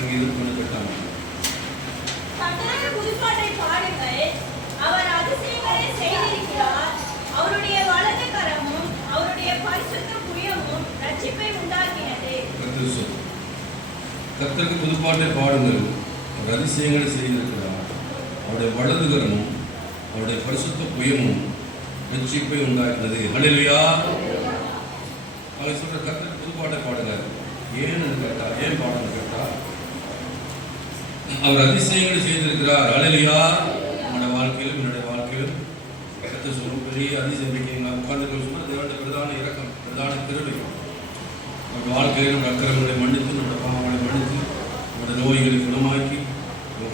சங்கீதம் 98. கர்த்தருடைய புதுப்பாட்டை பாடுங்கள். அவர் அதிசயங்களை செய்திருக்கிறார். அவருடைய வலது கரமும் அவருடைய பரிசுத்த புயமும் ரட்சிப்பை உண்டாக்கினது. கர்த்தருக்கு புதுப்பாட்டை பாடுங்கள். அவர் அதிசயங்களை செய்திருக்கிறார். அவருடைய வலது கரமும் அவருடைய பரிசுத்த புயமும் ரட்சிப்பை உண்டாக்கினது. ஹல்லேலூயா. அவர் சொல்ற கர்த்தருக்கு புதுப்பாட்டை பாடுங்க. ஏன்னு கேட்டா, ஏன் பாடணும் கேட்டா, அவர் அதிசயங்களை செய்திருக்கிறார். ஹல்லேலூயா. நம்முடைய வாழ்க்கையிலும் என்னுடைய வாழ்க்கையிலும் கர்த்தர் சொல்லும் பெரிய அதிசயம் இருக்கீங்களா உட்கார்ந்து சொன்னா தேவனுடைய பிரதான இரக்கம், பிரதான கிருபை. நம்முடைய வாழ்க்கையில் நம்முடைய அக்கிரமங்களை மன்னித்து, நம்முடைய பாவங்களை மன்னித்து, நம்முடைய நோய்களை குணமாக்கி,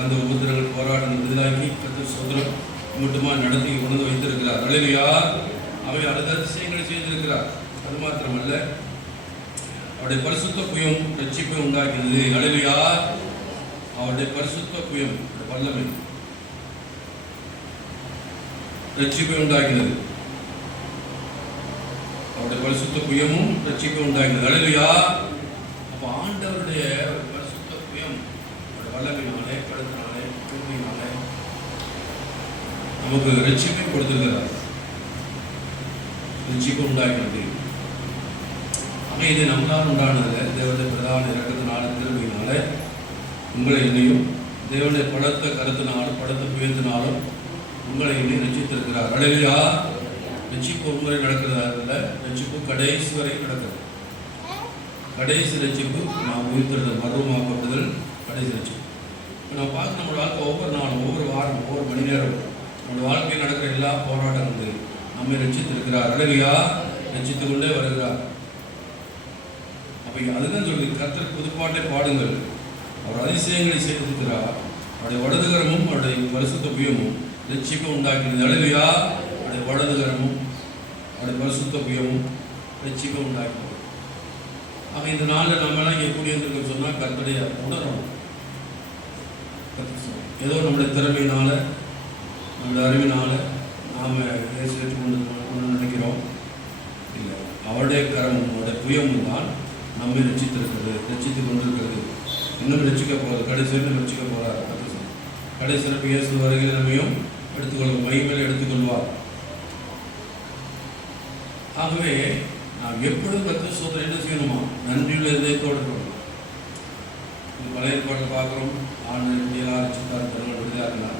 அந்த உபத்திரங்கள் போராட்டங்கள் விடுதலாக்கி கர்த்தர் சுதந்திரம் மட்டுமா நடத்தி கொண்டு வைத்திருக்கிறார். ஹல்லேலூயா. அவை அடுத்த அதிசயங்களை செய்திருக்கிறார். அது மாத்திரமல்ல, அவருடைய பரிசுத்த புயம் ரட்சிப்பை உண்டாக்கினது. ஹல்லேலூயா. அவருடைய பரிசுத்த புயம் வல்லமை ரட்சிப்பை உண்டாக்கினது. அவருடைய பரிசுத்த புயமும் ரட்சிப்பை உண்டாக்கினது. ஹல்லேலூயா. அப்ப ஆண்டவருடைய பரிசுத்த புயம் வல்லமையினாலே, கருத்தினாலே, கிருபையினாலே நமக்கு ரட்சிப்பை கொடுத்திருக்கிறார். ரட்சிப்பை உண்டாக்கினது. ஆனால் இது நம்மளால் உண்டானதில்லை. தேவனுடைய பிரதான இறக்கத்தினால, கிருபையினால உங்களை என்னையும் தேவனுடைய பலத்த கருத்தினாலும் பலத்த புயத்தினாலும் உங்களை என்னையும் ரட்சித்திருக்கிறார். ஹல்லேலூயா. ரட்சிப்பு ஒரு முறை நடக்கிறதால ரட்சிப்பு கடைசி வரை நடக்கிறது. கடைசி ரட்சிப்பு நாம் உயிர்த்தெழுதல், மர்மமாக்கப்படுதல் கடைசி ரட்சிப்பு. இப்போ நான் பார்த்து நம்மளோட வாழ்க்கை ஒவ்வொரு நாளும், ஒவ்வொரு வாரம், ஒவ்வொரு மணி நேரம் நம்மளோட வாழ்க்கையில் நடக்கிற எல்லா போராட்டங்களும் நம்மை ரட்சித்திருக்கிறார். ஹல்லேலூயா. ரட்சித்து கொண்டே வருகிறார். அப்போ அதுதான் சொல்லி கர்த்தருக்கு புதுப்பாட்டை பாடுங்கள். அவர் அதிசயங்களை செய்திருக்கிறார். அவருடைய வலதுகரமும் அவருடைய பரிசுத்த புயமும் ரட்சிப்பை உண்டாக்கினது. ஹல்லேலூயா. அவருடைய வலதுகரமும் அவருடைய பரிசுத்த புயமும் ரட்சிப்பை உண்டாக்கினது. ஆக இந்த நாளில் நம்மளாம் இங்கே கூடியிருந்திருக்கோம் சொன்னால் கர்த்தருடைய உணரணும். ஏதோ நம்முடைய திறமையினால, நம்முடைய அறிவினால நாம் ஏற்று கொண்டு நினைக்கிறோம். இல்லை, அவருடைய கரமும் அவருடைய புயமும் தான் நம்மை ரட்சித்திருக்கிறது, ரட்சித்து கொண்டிருக்கிறது. இன்னும் ரட்சிக்க போகிறது. கடைசியில் ரட்சிக்க போகிறார். கடைசி சிறப்பு இயேசு வருகையில் நம்மையும் எடுத்துக்கொள்வோம், மகிமையில் எடுத்துக்கொள்வார். ஆகவே நாம் எப்பொழுதும் கர்த்தர் சோதனை என்ன செய்யணுமா? நன்றியுள்ள இதயத்தோடு இருக்கணும். பழைய ஏற்பாட்டை பார்க்குறோம். ஆண்டு எல்லா ரட்சித்தார் தருவன் விடுதலாக்கலாம்.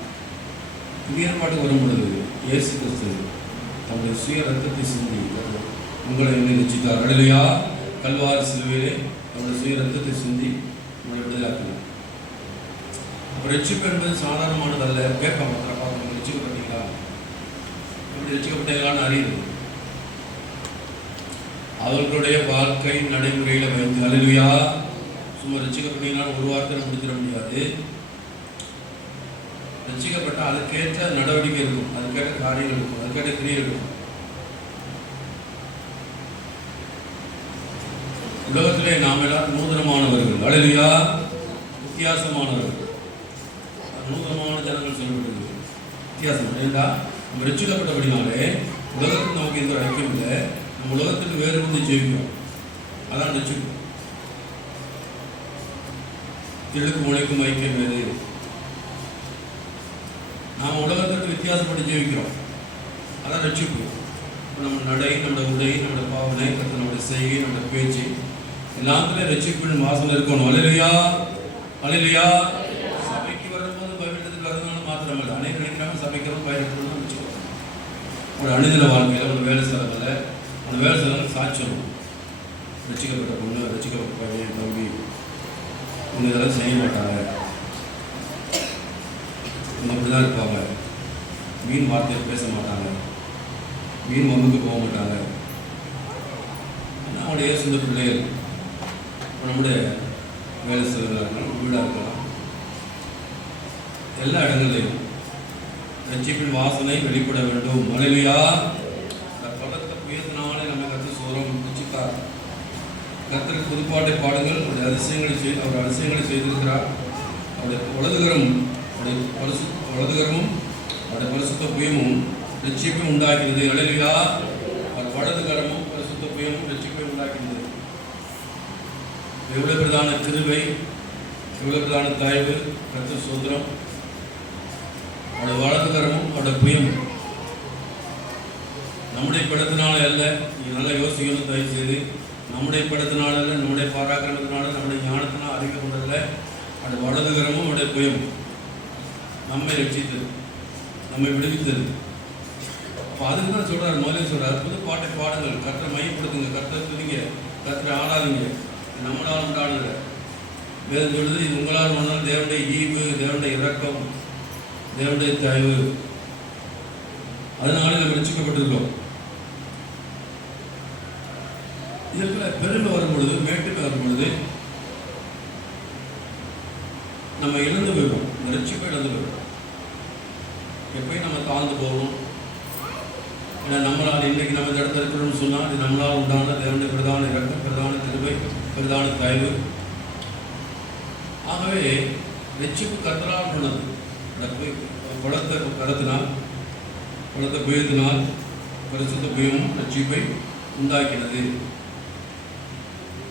புதிய ஏற்பாட்டுக்கு வரும் பொழுது இயேசு கிறிஸ்து தம்முடைய சுய ரத்தத்தை சிந்தி உங்களை என்னை ரட்சித்தார். ஹல்லேலூயா. கல்வாரி சிலுவையிலே தம்முடைய சுய ரத்தத்தை சிந்தி உங்களை விடுதலாக்கலாம். அப்போ ரட்சிப்பு என்பது சாதாரணமானதல்ல. கேட்பாங்க, பார்க்கணும், ரட்சிக்கப்பட்டீங்களா, எப்படி ரட்சிக்கப்பட்டீங்களான்னு அறியுது. அவர்களுடைய வாழ்க்கை நடைமுறையில் வைத்து ஹல்லேலூயா. சும்மா ரட்சிக்கப்பட்டீங்களான்னு ஒரு வார்த்தை முடிச்சிட முடியாது. ரட்சிக்கப்பட்டால் அதுக்கேற்ற நடவடிக்கை இருக்கும், அதுக்கேற்ற காரியங்கள் இருக்கும், அதுக்கேற்ற கிரியைகள் இருக்கும். உலகத்திலே நாம் எல்லாம் நூதனமானவர்கள். ஹல்லேலூயா. வித்தியாசமானவர்கள். நூதனமான ஜனங்கள் சொல்லப்படுகிறது. வித்தியாசம் ஏண்டா நம்ம ரட்சிக்கப்பட்டபடினாலே உலகத்துக்கு நமக்கு எந்த ஐக்கியம் இல்லை. நம்ம உலகத்துக்கு வேறு வந்து ஜெயிக்கிறோம். அதான் ரட்சிப்பு. இருளுக்கு முளைக்கும் ஐக்கியம் வேறு. நாம் உலகத்திற்கு வித்தியாசப்பட்டு ஜெயிக்கிறோம். அதான் ரட்சிப்பு. நம்ம நடை, நம்மளோட உடை, நம்மளோட பாவனை, நம்மளுடைய செய்கை, நம்மளோட பேச்சு எல்லாத்துலேயும் ரட்சிப்பின் வாசனை இருக்கணும். ஹல்லேலூயா. ஹல்லேலூயா. சபைக்கு வரும்போது பைபிளத்துக்கு வரதுனால மாத்திரமல்ல. அனைத்து நினைக்கிறாங்க சபைக்கிறோம், பயிரிடணும் வச்சுக்கோங்க. ஒரு அனுதின வாழ்க்கையில், ஒரு வேலை ஸ்தலத்தில், அந்த வேலை ஸ்தலம் சாட்சியம். ரட்சிக்கப்பட்ட பொண்ணு, ரட்சிக்கப்பட்ட பையன், தம்பி இவங்க இதெல்லாம் செய்ய மாட்டாங்க. இவங்க அப்படி தான் இருப்பாங்க. மீன் வார்த்தையை பேச மாட்டாங்க. மீன் வம்புக்கு போக மாட்டாங்க. அவங்களுடைய சொந்த பிள்ளைகள், நம்முடைய வேலை ஸ்தலங்களாக இருக்கலாம், வீடாக இருக்கலாம், எல்லா இடங்கள்லையும் ரட்சிப்பின் வாசனை வெளிப்பட வேண்டும். ஹல்லேலூயா. பலத்த புயத்தினாலே நம்ம கர்த்தர் சோரம் ரட்சித்தார். கர்த்தருக்கு புதுப்பாட்டை பாடுங்கள். அவருடைய அதிசயங்களை செய்திருக்கிறார். அவருடைய வலதுகரமும் அவருடைய பரிசுத்த புயமும் ரட்சிப்பை உண்டாக்கினது. ஹல்லேலூயா. அவர் வலதுகரமும் பரிசுத்த புயமும் ரட்சிப்பை உண்டாக்கினது. எவ்வளவு பிரதான கிருபை, இவ்வளவு பிரதான தாய்வு கர்த்தர் சோதரம், அவருடைய வலதுகரமும் அவருடைய புயமும் நம்முடைய படத்தினால அல்ல. நீ நல்லா யோசிக்கணும் தயவு செய்து. நம்முடைய படத்தினால அல்ல, நம்முடைய பாராக்கிரமத்தினால, நம்முடைய ஞானத்தினால் அறிக்கை கொண்டதில்லை. அவருடைய வலதுகரமும் அவருடைய புயமும் நம்மை ரட்சித்தது, நம்மை விடுவித்தது. அப்போ அதுக்கு தான் சொல்கிறார், முதலே சொல்கிறார், புது பாட்டை பாடுங்கள், கர்த்தரை மையப்படுத்துங்க, கர்த்தரை துதிங்க, கர்த்தரை ஆடாதீங்க. நம்மளால் உண்டானது வேதம் சொல்லுது, இது உங்களால் ஒன்றால் தேவனுடைய ஈவு, தேவனுடைய இரக்கம், தேவனுடைய தயவு. அதனால நம்ம ரட்சிக்கப்பட்டிருக்கோம். இதில் பெருமை வரும் பொழுது, மேட்டுமை வரும் பொழுது நம்ம இழந்து போயிடும், இந்த ரட்சிப்பை இழந்து போயிடும். எப்பயும் நம்ம தாழ்ந்து போகணும். ஏன்னா நம்மளால் இன்றைக்கி நம்ம இந்த இடத்துல இருக்கணும்னு சொன்னால் இது நம்மளால் உண்டான தேவனுடைய பிரதான இரக்கம், பிரதான கிருபை, பிரதான தயவு. ஆகவே ரட்சிப்பு கர்த்தரால் உள்ளது. பலத்த கரத்தினால், பலத்த புயத்தினால் பரிசுத்த புயமும் ரட்சிப்பை உண்டாக்கினது.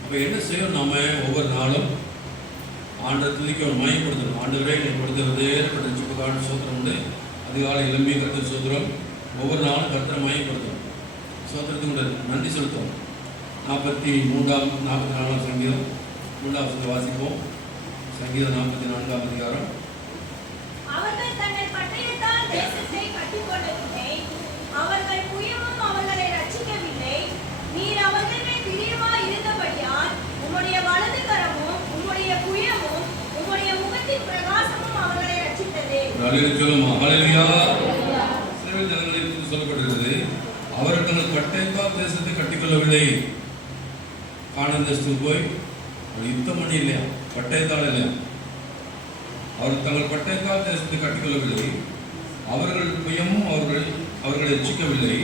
அப்போ என்ன செய்யணும்? நம்ம ஒவ்வொரு நாளும் ஆண்டை துதிக்க மையப்படுத்தணும். ஆண்டவரே என்னை கொடுத்ததே ரட்சிப்புக்கான சோத்திரம் உண்டு. அதிகாலை எலும்பிய கர்த்தர் சோத்திரம். ஒவ்வொரு நாளும் கர்த்தரை மையப்படுத்தணும். சோத்திரத்துக்கு நன்றி செலுத்தணும். 44 சங்கீதம் 3 வாசிப்போம். சங்கீதம் 44 அதிகாரம். அவர்கள் தங்கள் பட்டயத்தால் தேசத்தை கட்டிக்கொள்ளவில்லை, அவர்கள் புயமும் அவர்களை ரட்சிக்கவில்லை. நீர் அவர்கள் மேல் பிரியமாய் இருந்தபடியால் உம்முடைய வலது கரமும் உம்முடைய புயமும் உம்முடைய முகத்தின் பிரகாசமும் அவர்களை ரட்சித்தது. ஹல்லேலூயா. இஸ்ரவேல் ஜனங்களை குறித்து சொல்லப்பட்டிருக்கிறது, அவர்கள் தங்கள் பட்டயத்தால் தேசத்தை கட்டிக்கொள்ளவில்லை. கானான் தேசத்துக்கு போய் யுத்தம் பண்ணி இல்லையா, பட்டயத்தால் இல்லையா, அவர் தங்கள் பட்டயத்தால் தேசத்தை கட்டிக்கொள்ளவில்லை. அவர்கள் புயமும் அவர்களை ரட்சிக்கவில்லை.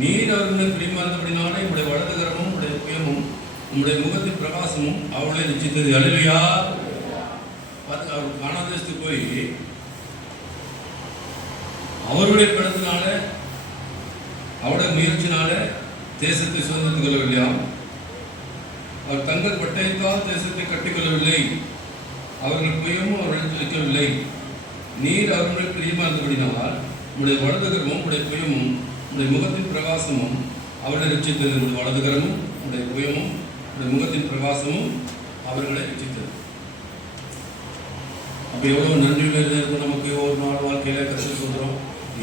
நீர் அவர்களை பிரியமானபடினாலே உங்களுடைய வலதுகரமும் உடைய புயமும் உங்களுடைய முகத்தின் பிரகாசமும் அவர்களை ரட்சித்தது. ஹல்லேலூயா. பார்த்து அவர் கானான் தேசத்துக்கு போய் அவருடைய படத்தினால, அவருடைய முயற்சினால தேசத்தை சுதந்திரத்துக் கொள்ளவில்லையா. அவர் தங்கள் பட்டயத்தால் தேசத்தை கட்டிக்கொள்ளவில்லை. அவர்கள் புயமும் அவர்கள் வைக்கவில்லை. நீர் அவர்களுக்கு பிரியமானபடினால் உடைய வலதுகரமும் உடைய புயமும் உடைய முகத்தின் பிரகாசமும் அவர்களை ரட்சித்தது. உடைய வலதுகரமும் உடைய புயமும் உடைய முகத்தின் பிரகாசமும் அவர்களை ரட்சித்தது. அப்போ எவ்வளோ நன்றியுள்ள இருக்கும் நமக்கு. ஒரு நாள் வாழ்க்கையில கற்று சொல்கிறோம்,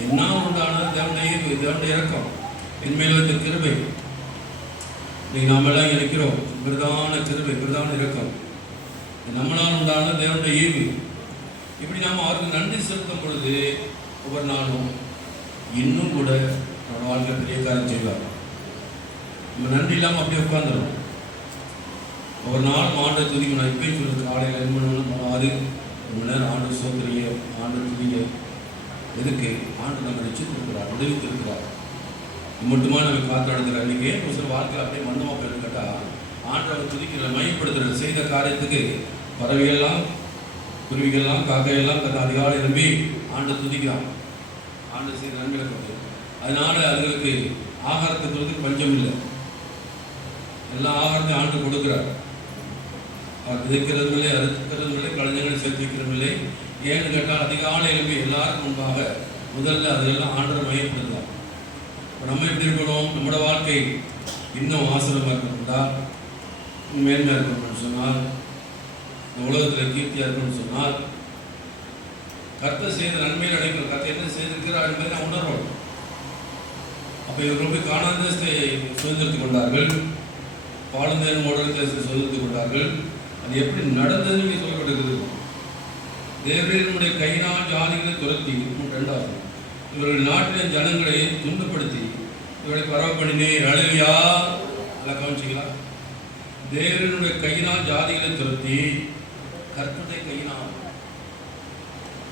என்ன உண்டான தேவனுடைய இறக்கம், என்மேல் வைத்த கிருபை. இன்னைக்கு நாம் எல்லாம் இருக்கிறோம், பிரதான கிருபை, பிரதான இறக்கம், நம்மளால் உண்டான தேவனுடைய ஈவு. இப்படி நாம் அவருக்கு நன்றி செலுத்தும் பொழுது ஒவ்வொரு நாளும் இன்னும் கூட நம்மளோட வாழ்க்கை பெரிய காரியம் செய்வார். நம்ம நன்றி இல்லாமல் அப்படியே உட்காந்துடும். ஒவ்வொரு நாளும் ஆண்டை துதிக்கணும். இப்பயும் சொல்லுது, காலையில் 5 மணி நேரம் 6 மணி நேரம் ஆண்டு சோத்திரிய, ஆண்டு துதிங்க. எதுக்கு? ஆண்டு நம்ம ரட்சித்திருக்கிறார், உதவித்திருக்கிறார். மட்டுமா நம்ம காத்து நடத்துகிறார். இன்றைக்கி ஏன் ஒரு சில வாழ்க்கையில் அப்படியே மந்தமாக போயிட்டு கேட்டால், ஆண்டவர் துதிக்கிற மையப்படுத்துகிற செய்த காரியத்துக்கு பறவைகள்லாம், குருவிகள்லாம், காக்கையெல்லாம் அதிகாலை நம்பி ஆண்டை துதிக்கிறான். ஆண்டு செய்த நன்மைகளை கொண்டு அதனால அதுகளுக்கு ஆகாரத்துக்கு பஞ்சம் இல்லை. எல்லா ஆகாரத்தையும் ஆண்டு கொடுக்குறார். அவர் விதைக்கிறதும் இல்லை, அறுக்கிறதும் இல்லை, கலைஞர்களை சேர்த்து வைக்கிறதும் இல்லை. ஏன்னு கேட்டால் அதிகாலை எழுப்பி எல்லாருக்கும் முன்பாக முதல்ல அதெல்லாம் ஆண்டரை மையப்படுத்தலாம். இப்போ நம்ம எப்படி இருக்கணும்? நம்மளோட வாழ்க்கை இன்னும் ஆசிரமாக இருக்கணும்டா, மேன்மையாக இருக்கணும்னு சொன்னால், இந்த உலகத்தில் கீர்த்தியாக இருக்கணும்னு சொன்னால், கர்த்தர் செய்த நன்மையில் அடைக்கணும். கர்த்தர் என்ன செய்திருக்கிறார் என்பதை நான் உணர்வோம். அப்போ இவர்கள் போய் கானான் தேசத்தை சுதந்திரத்துக் கொண்டார்கள், பாலந்தேன் மோடல் தேசத்தை சுதந்திரத்துக் கொண்டார்கள். அது எப்படி நடந்ததுன்னு இங்கே சொல்லப்பட்டிருக்குது. தேவனுடைய கையினால் ஜாதிகளை துரத்தி, 2வது இவர்கள் நாட்டின் ஜனங்களை துன்பப்படுத்தி இவர்களை பரவ பண்ணினேன். ஹல்லேலூயா. நல்லா கவனிச்சிங்களா? தேவனுடைய கையினால் ஜாதிகளை துரத்தி, கர்த்தருடைய கையினால்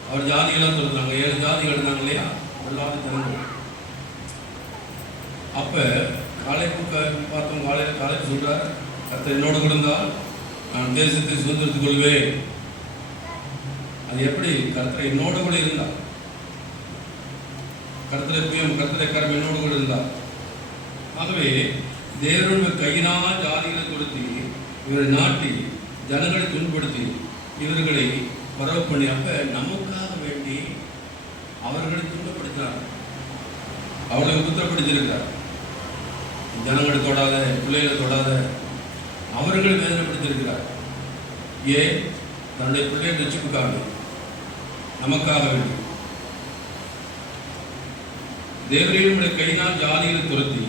அவர் ஜாதிகளாக துரத்துறாங்க. 7 ஜாதிகள் இருந்தாங்க இல்லையா, எல்லாரும் ஜனங்கள். அப்போ காலைக்கு பார்த்தோம், காலைக்கு சொல்கிறார், கர்த்தர் என்னோடு கொடுந்தால் நான் தேசத்தை சுதந்திரத்துக் கொள்வேன். அது எப்படி? கர்த்தர் என்னோடு கூட இருந்தார். கர்த்தரை புயம், கர்த்தரை கரம் என்னோடு கூட இருந்தார். ஆகவே தேவனுடைய கையினால் ஜாதிகளை கொடுத்து இவரை நாட்டி ஜனங்களை துன்படுத்தி இவர்களை பரவ பண்ணி, அப்ப நமக்காக வேண்டி அவர்களை துன்பப்படுத்தினார், அவர்களை உத்தரப்படுத்தியிருக்கிறார். ஜனங்களை தொடாத, பிள்ளைகளை தொடாத, அவர்களை வேதனைப்படுத்தியிருக்கிறார். ஏன்? தன்னுடைய பிள்ளையை ரட்சிப்புக்காக, நமக்காக வேண்டி. தேவரையுடைய கையினால் ஜாதிகளை துரத்தி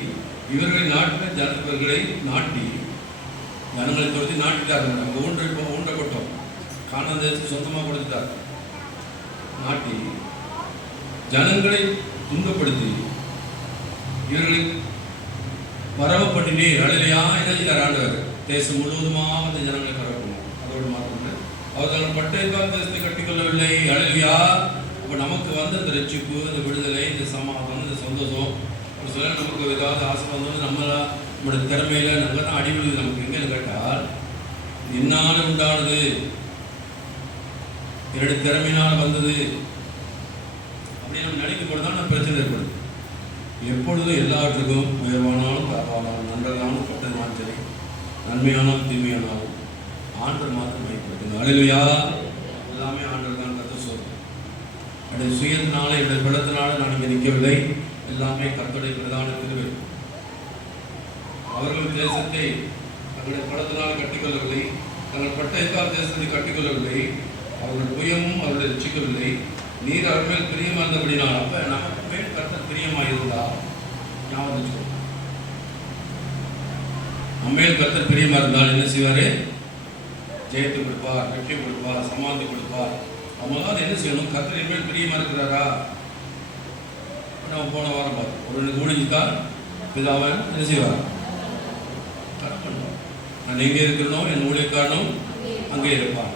இவர்களை நாட்டில் இவர்களை நாட்டி ஜனங்களை துரத்தி நாட்டிட்டார்கள். நம்ம ஊன்றப்பட்டோம், கானான் தேசத்தை சொந்தமாக கொடுத்துட்டார். நாட்டி ஜனங்களை துன்பப்படுத்தி இவர்களை பரவ பண்ணினீர். அழலையா என்ன செய்தார் ஆண்டவர்? தேசம் முழுவதுமாக அந்த ஜனங்களை பரவணும். அதோடு மாற்றம் அவர்கள் பட்டயத்தால் தேசத்தை கட்டிக்கொள்ளவில்லை. அழலையா. அப்போ நமக்கு வந்து இந்த ரட்சிப்பு, இந்த விடுதலை, இந்த சமாதானம், இந்த சந்தோஷம், ஒரு சில நமக்கு ஏதாவது ஆசீர்வாதம் வந்து நம்மளோட திறமையில நம்ம தான் அடிவிடுது. நமக்கு எங்கன்னு கேட்டால், என்னால் உண்டானது, என்னுடைய திறமையினால் வந்தது அப்படின்னு நம்ம நினைக்கும் பொழுது தான் பிரச்சனை ஏற்படுது. எப்பொழுதும் எல்லாவற்றுக்கும் உயர்வானாலும் தாழ்வானாலும் நன்றதானும் கெட்டதானும் சரி, நன்மையானாலும் தீமையானாலும் ஆண்டவர் மாத்திரம் மையப்படுத்துங்க. அல்லேலூயா. எல்லாமே ஆண்டவர் தான். கர்த்தர் சொல்றார், என்னுடைய சுயத்தினால, என்னுடைய பலத்தினால நான் இங்கே நிற்கவில்லை, எல்லாமே கர்த்தருடைய பிரதான கிருபை. அவர்கள் தேசத்தை தங்களுடைய பலத்தினால் கட்டிக்கொள்ளவில்லை, தங்கள் பட்டயத்தால் தேசத்தை கட்டிக்கொள்ளவில்லை, அவர்கள் புயமும் அவர்களை ரட்சிக்கவில்லை. நீர் அவர் மேல் பிரியமா இருந்தபடினால், அப்ப நமக்கு மேல் கர்த்தர் பிரியமா இருந்தா ஞாபகம் வச்சுக்கோ. நம்ம மேல் கர்த்தர் பிரியமா இருந்தால் என்ன செய்வாரு? ஜெயத்தை கொடுப்பார், வெற்றி கொடுப்பார், சமாதி கொடுப்பார். அவங்களாவது என்ன செய்யணும்? கர்த்தர் மேல் பிரியமா இருக்கிறாரா? நம்ம போன வாரம் பார்த்தோம், ஒரு ஊழிஞ்சுதான் பிதாவன் என்ன செய்வார்? கரெக்ட் பண்ணுவார். நான் எங்கே இருக்கிறனோ என் ஊழியக்காரனும் அங்கே இருப்பான்.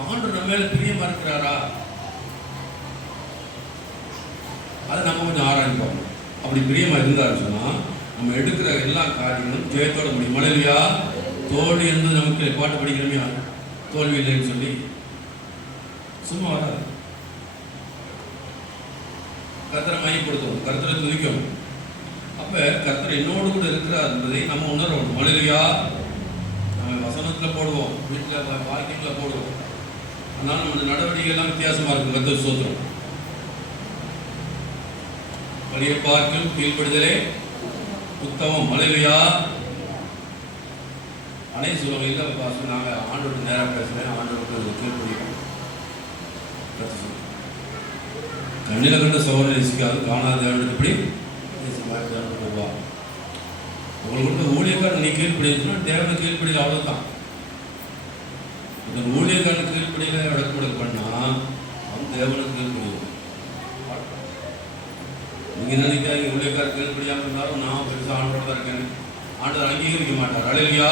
ஆண்டவர் நம்ம மேல பிரியமா இருக்கிறாரா? அதை நம்ம கொஞ்சம் ஆராய்ப்போம். அப்படி பிரியமா இருந்தாருன்னு சொன்னா நம்ம எடுக்கிற எல்லா காரியங்களும் ஜெயத்தோட முடியும். மலையிலையா தோல்வி என்பது நமக்கு பாட்டு படிக்கிறோமே, தோல்வி இல்லைன்னு சொல்லி சும்மா வராது. கர்த்தரை மையப்படுத்தணும், கர்த்தரை துதிக்கணும். அப்ப கர்த்தர் என்னோடு கூட இருக்கிறார் என்பதை நம்ம உணரணும். மலையிலையா நம்ம வசனத்துல போடுவோம், வீட்டில் வாக்கியங்களை போடுவோம். ஆனால் நம்ம நடவடிக்கை எல்லாம் வித்தியாசமா இருக்கும். கர்த்தர் ஸ்தோத்திரம். வழியை பார்க்கும் கீழ்ப்படுதலே உத்தமம். அல்லேலூயா. அனைத்து சொல்லுவாங்க, இல்லை பாஸ்டர் நாங்கள் ஆண்டோருக்கு நேராக பேசுகிறேன், ஆண்டோருக்கு கீழ்ப்படிக்கிறோம். கண்ணில் கண்ட சோதனை நேசிக்காது, காணாத எப்படி போவா. உங்களுக்கு ஊழியக்காரன் நீ கீழ்ப்படிச்சுன்னா தேவனை கீழ்ப்படியில் அவ்வளோதான். இந்த ஊழியக்காரன் கீழ்ப்படியில விளக்கு பண்ணா அவன் தேவனுக்கு கீழ்ப்படியும். நீங்க நினைக்காங்க ஊழியக்காரர் கீழ்ப்படியாமல் இருந்தாலும் நான் பெருசாக ஆண்டோட தான் இருக்கேன், ஆண்டவர் அங்கீகரிக்க மாட்டார். அல்லேலூயா.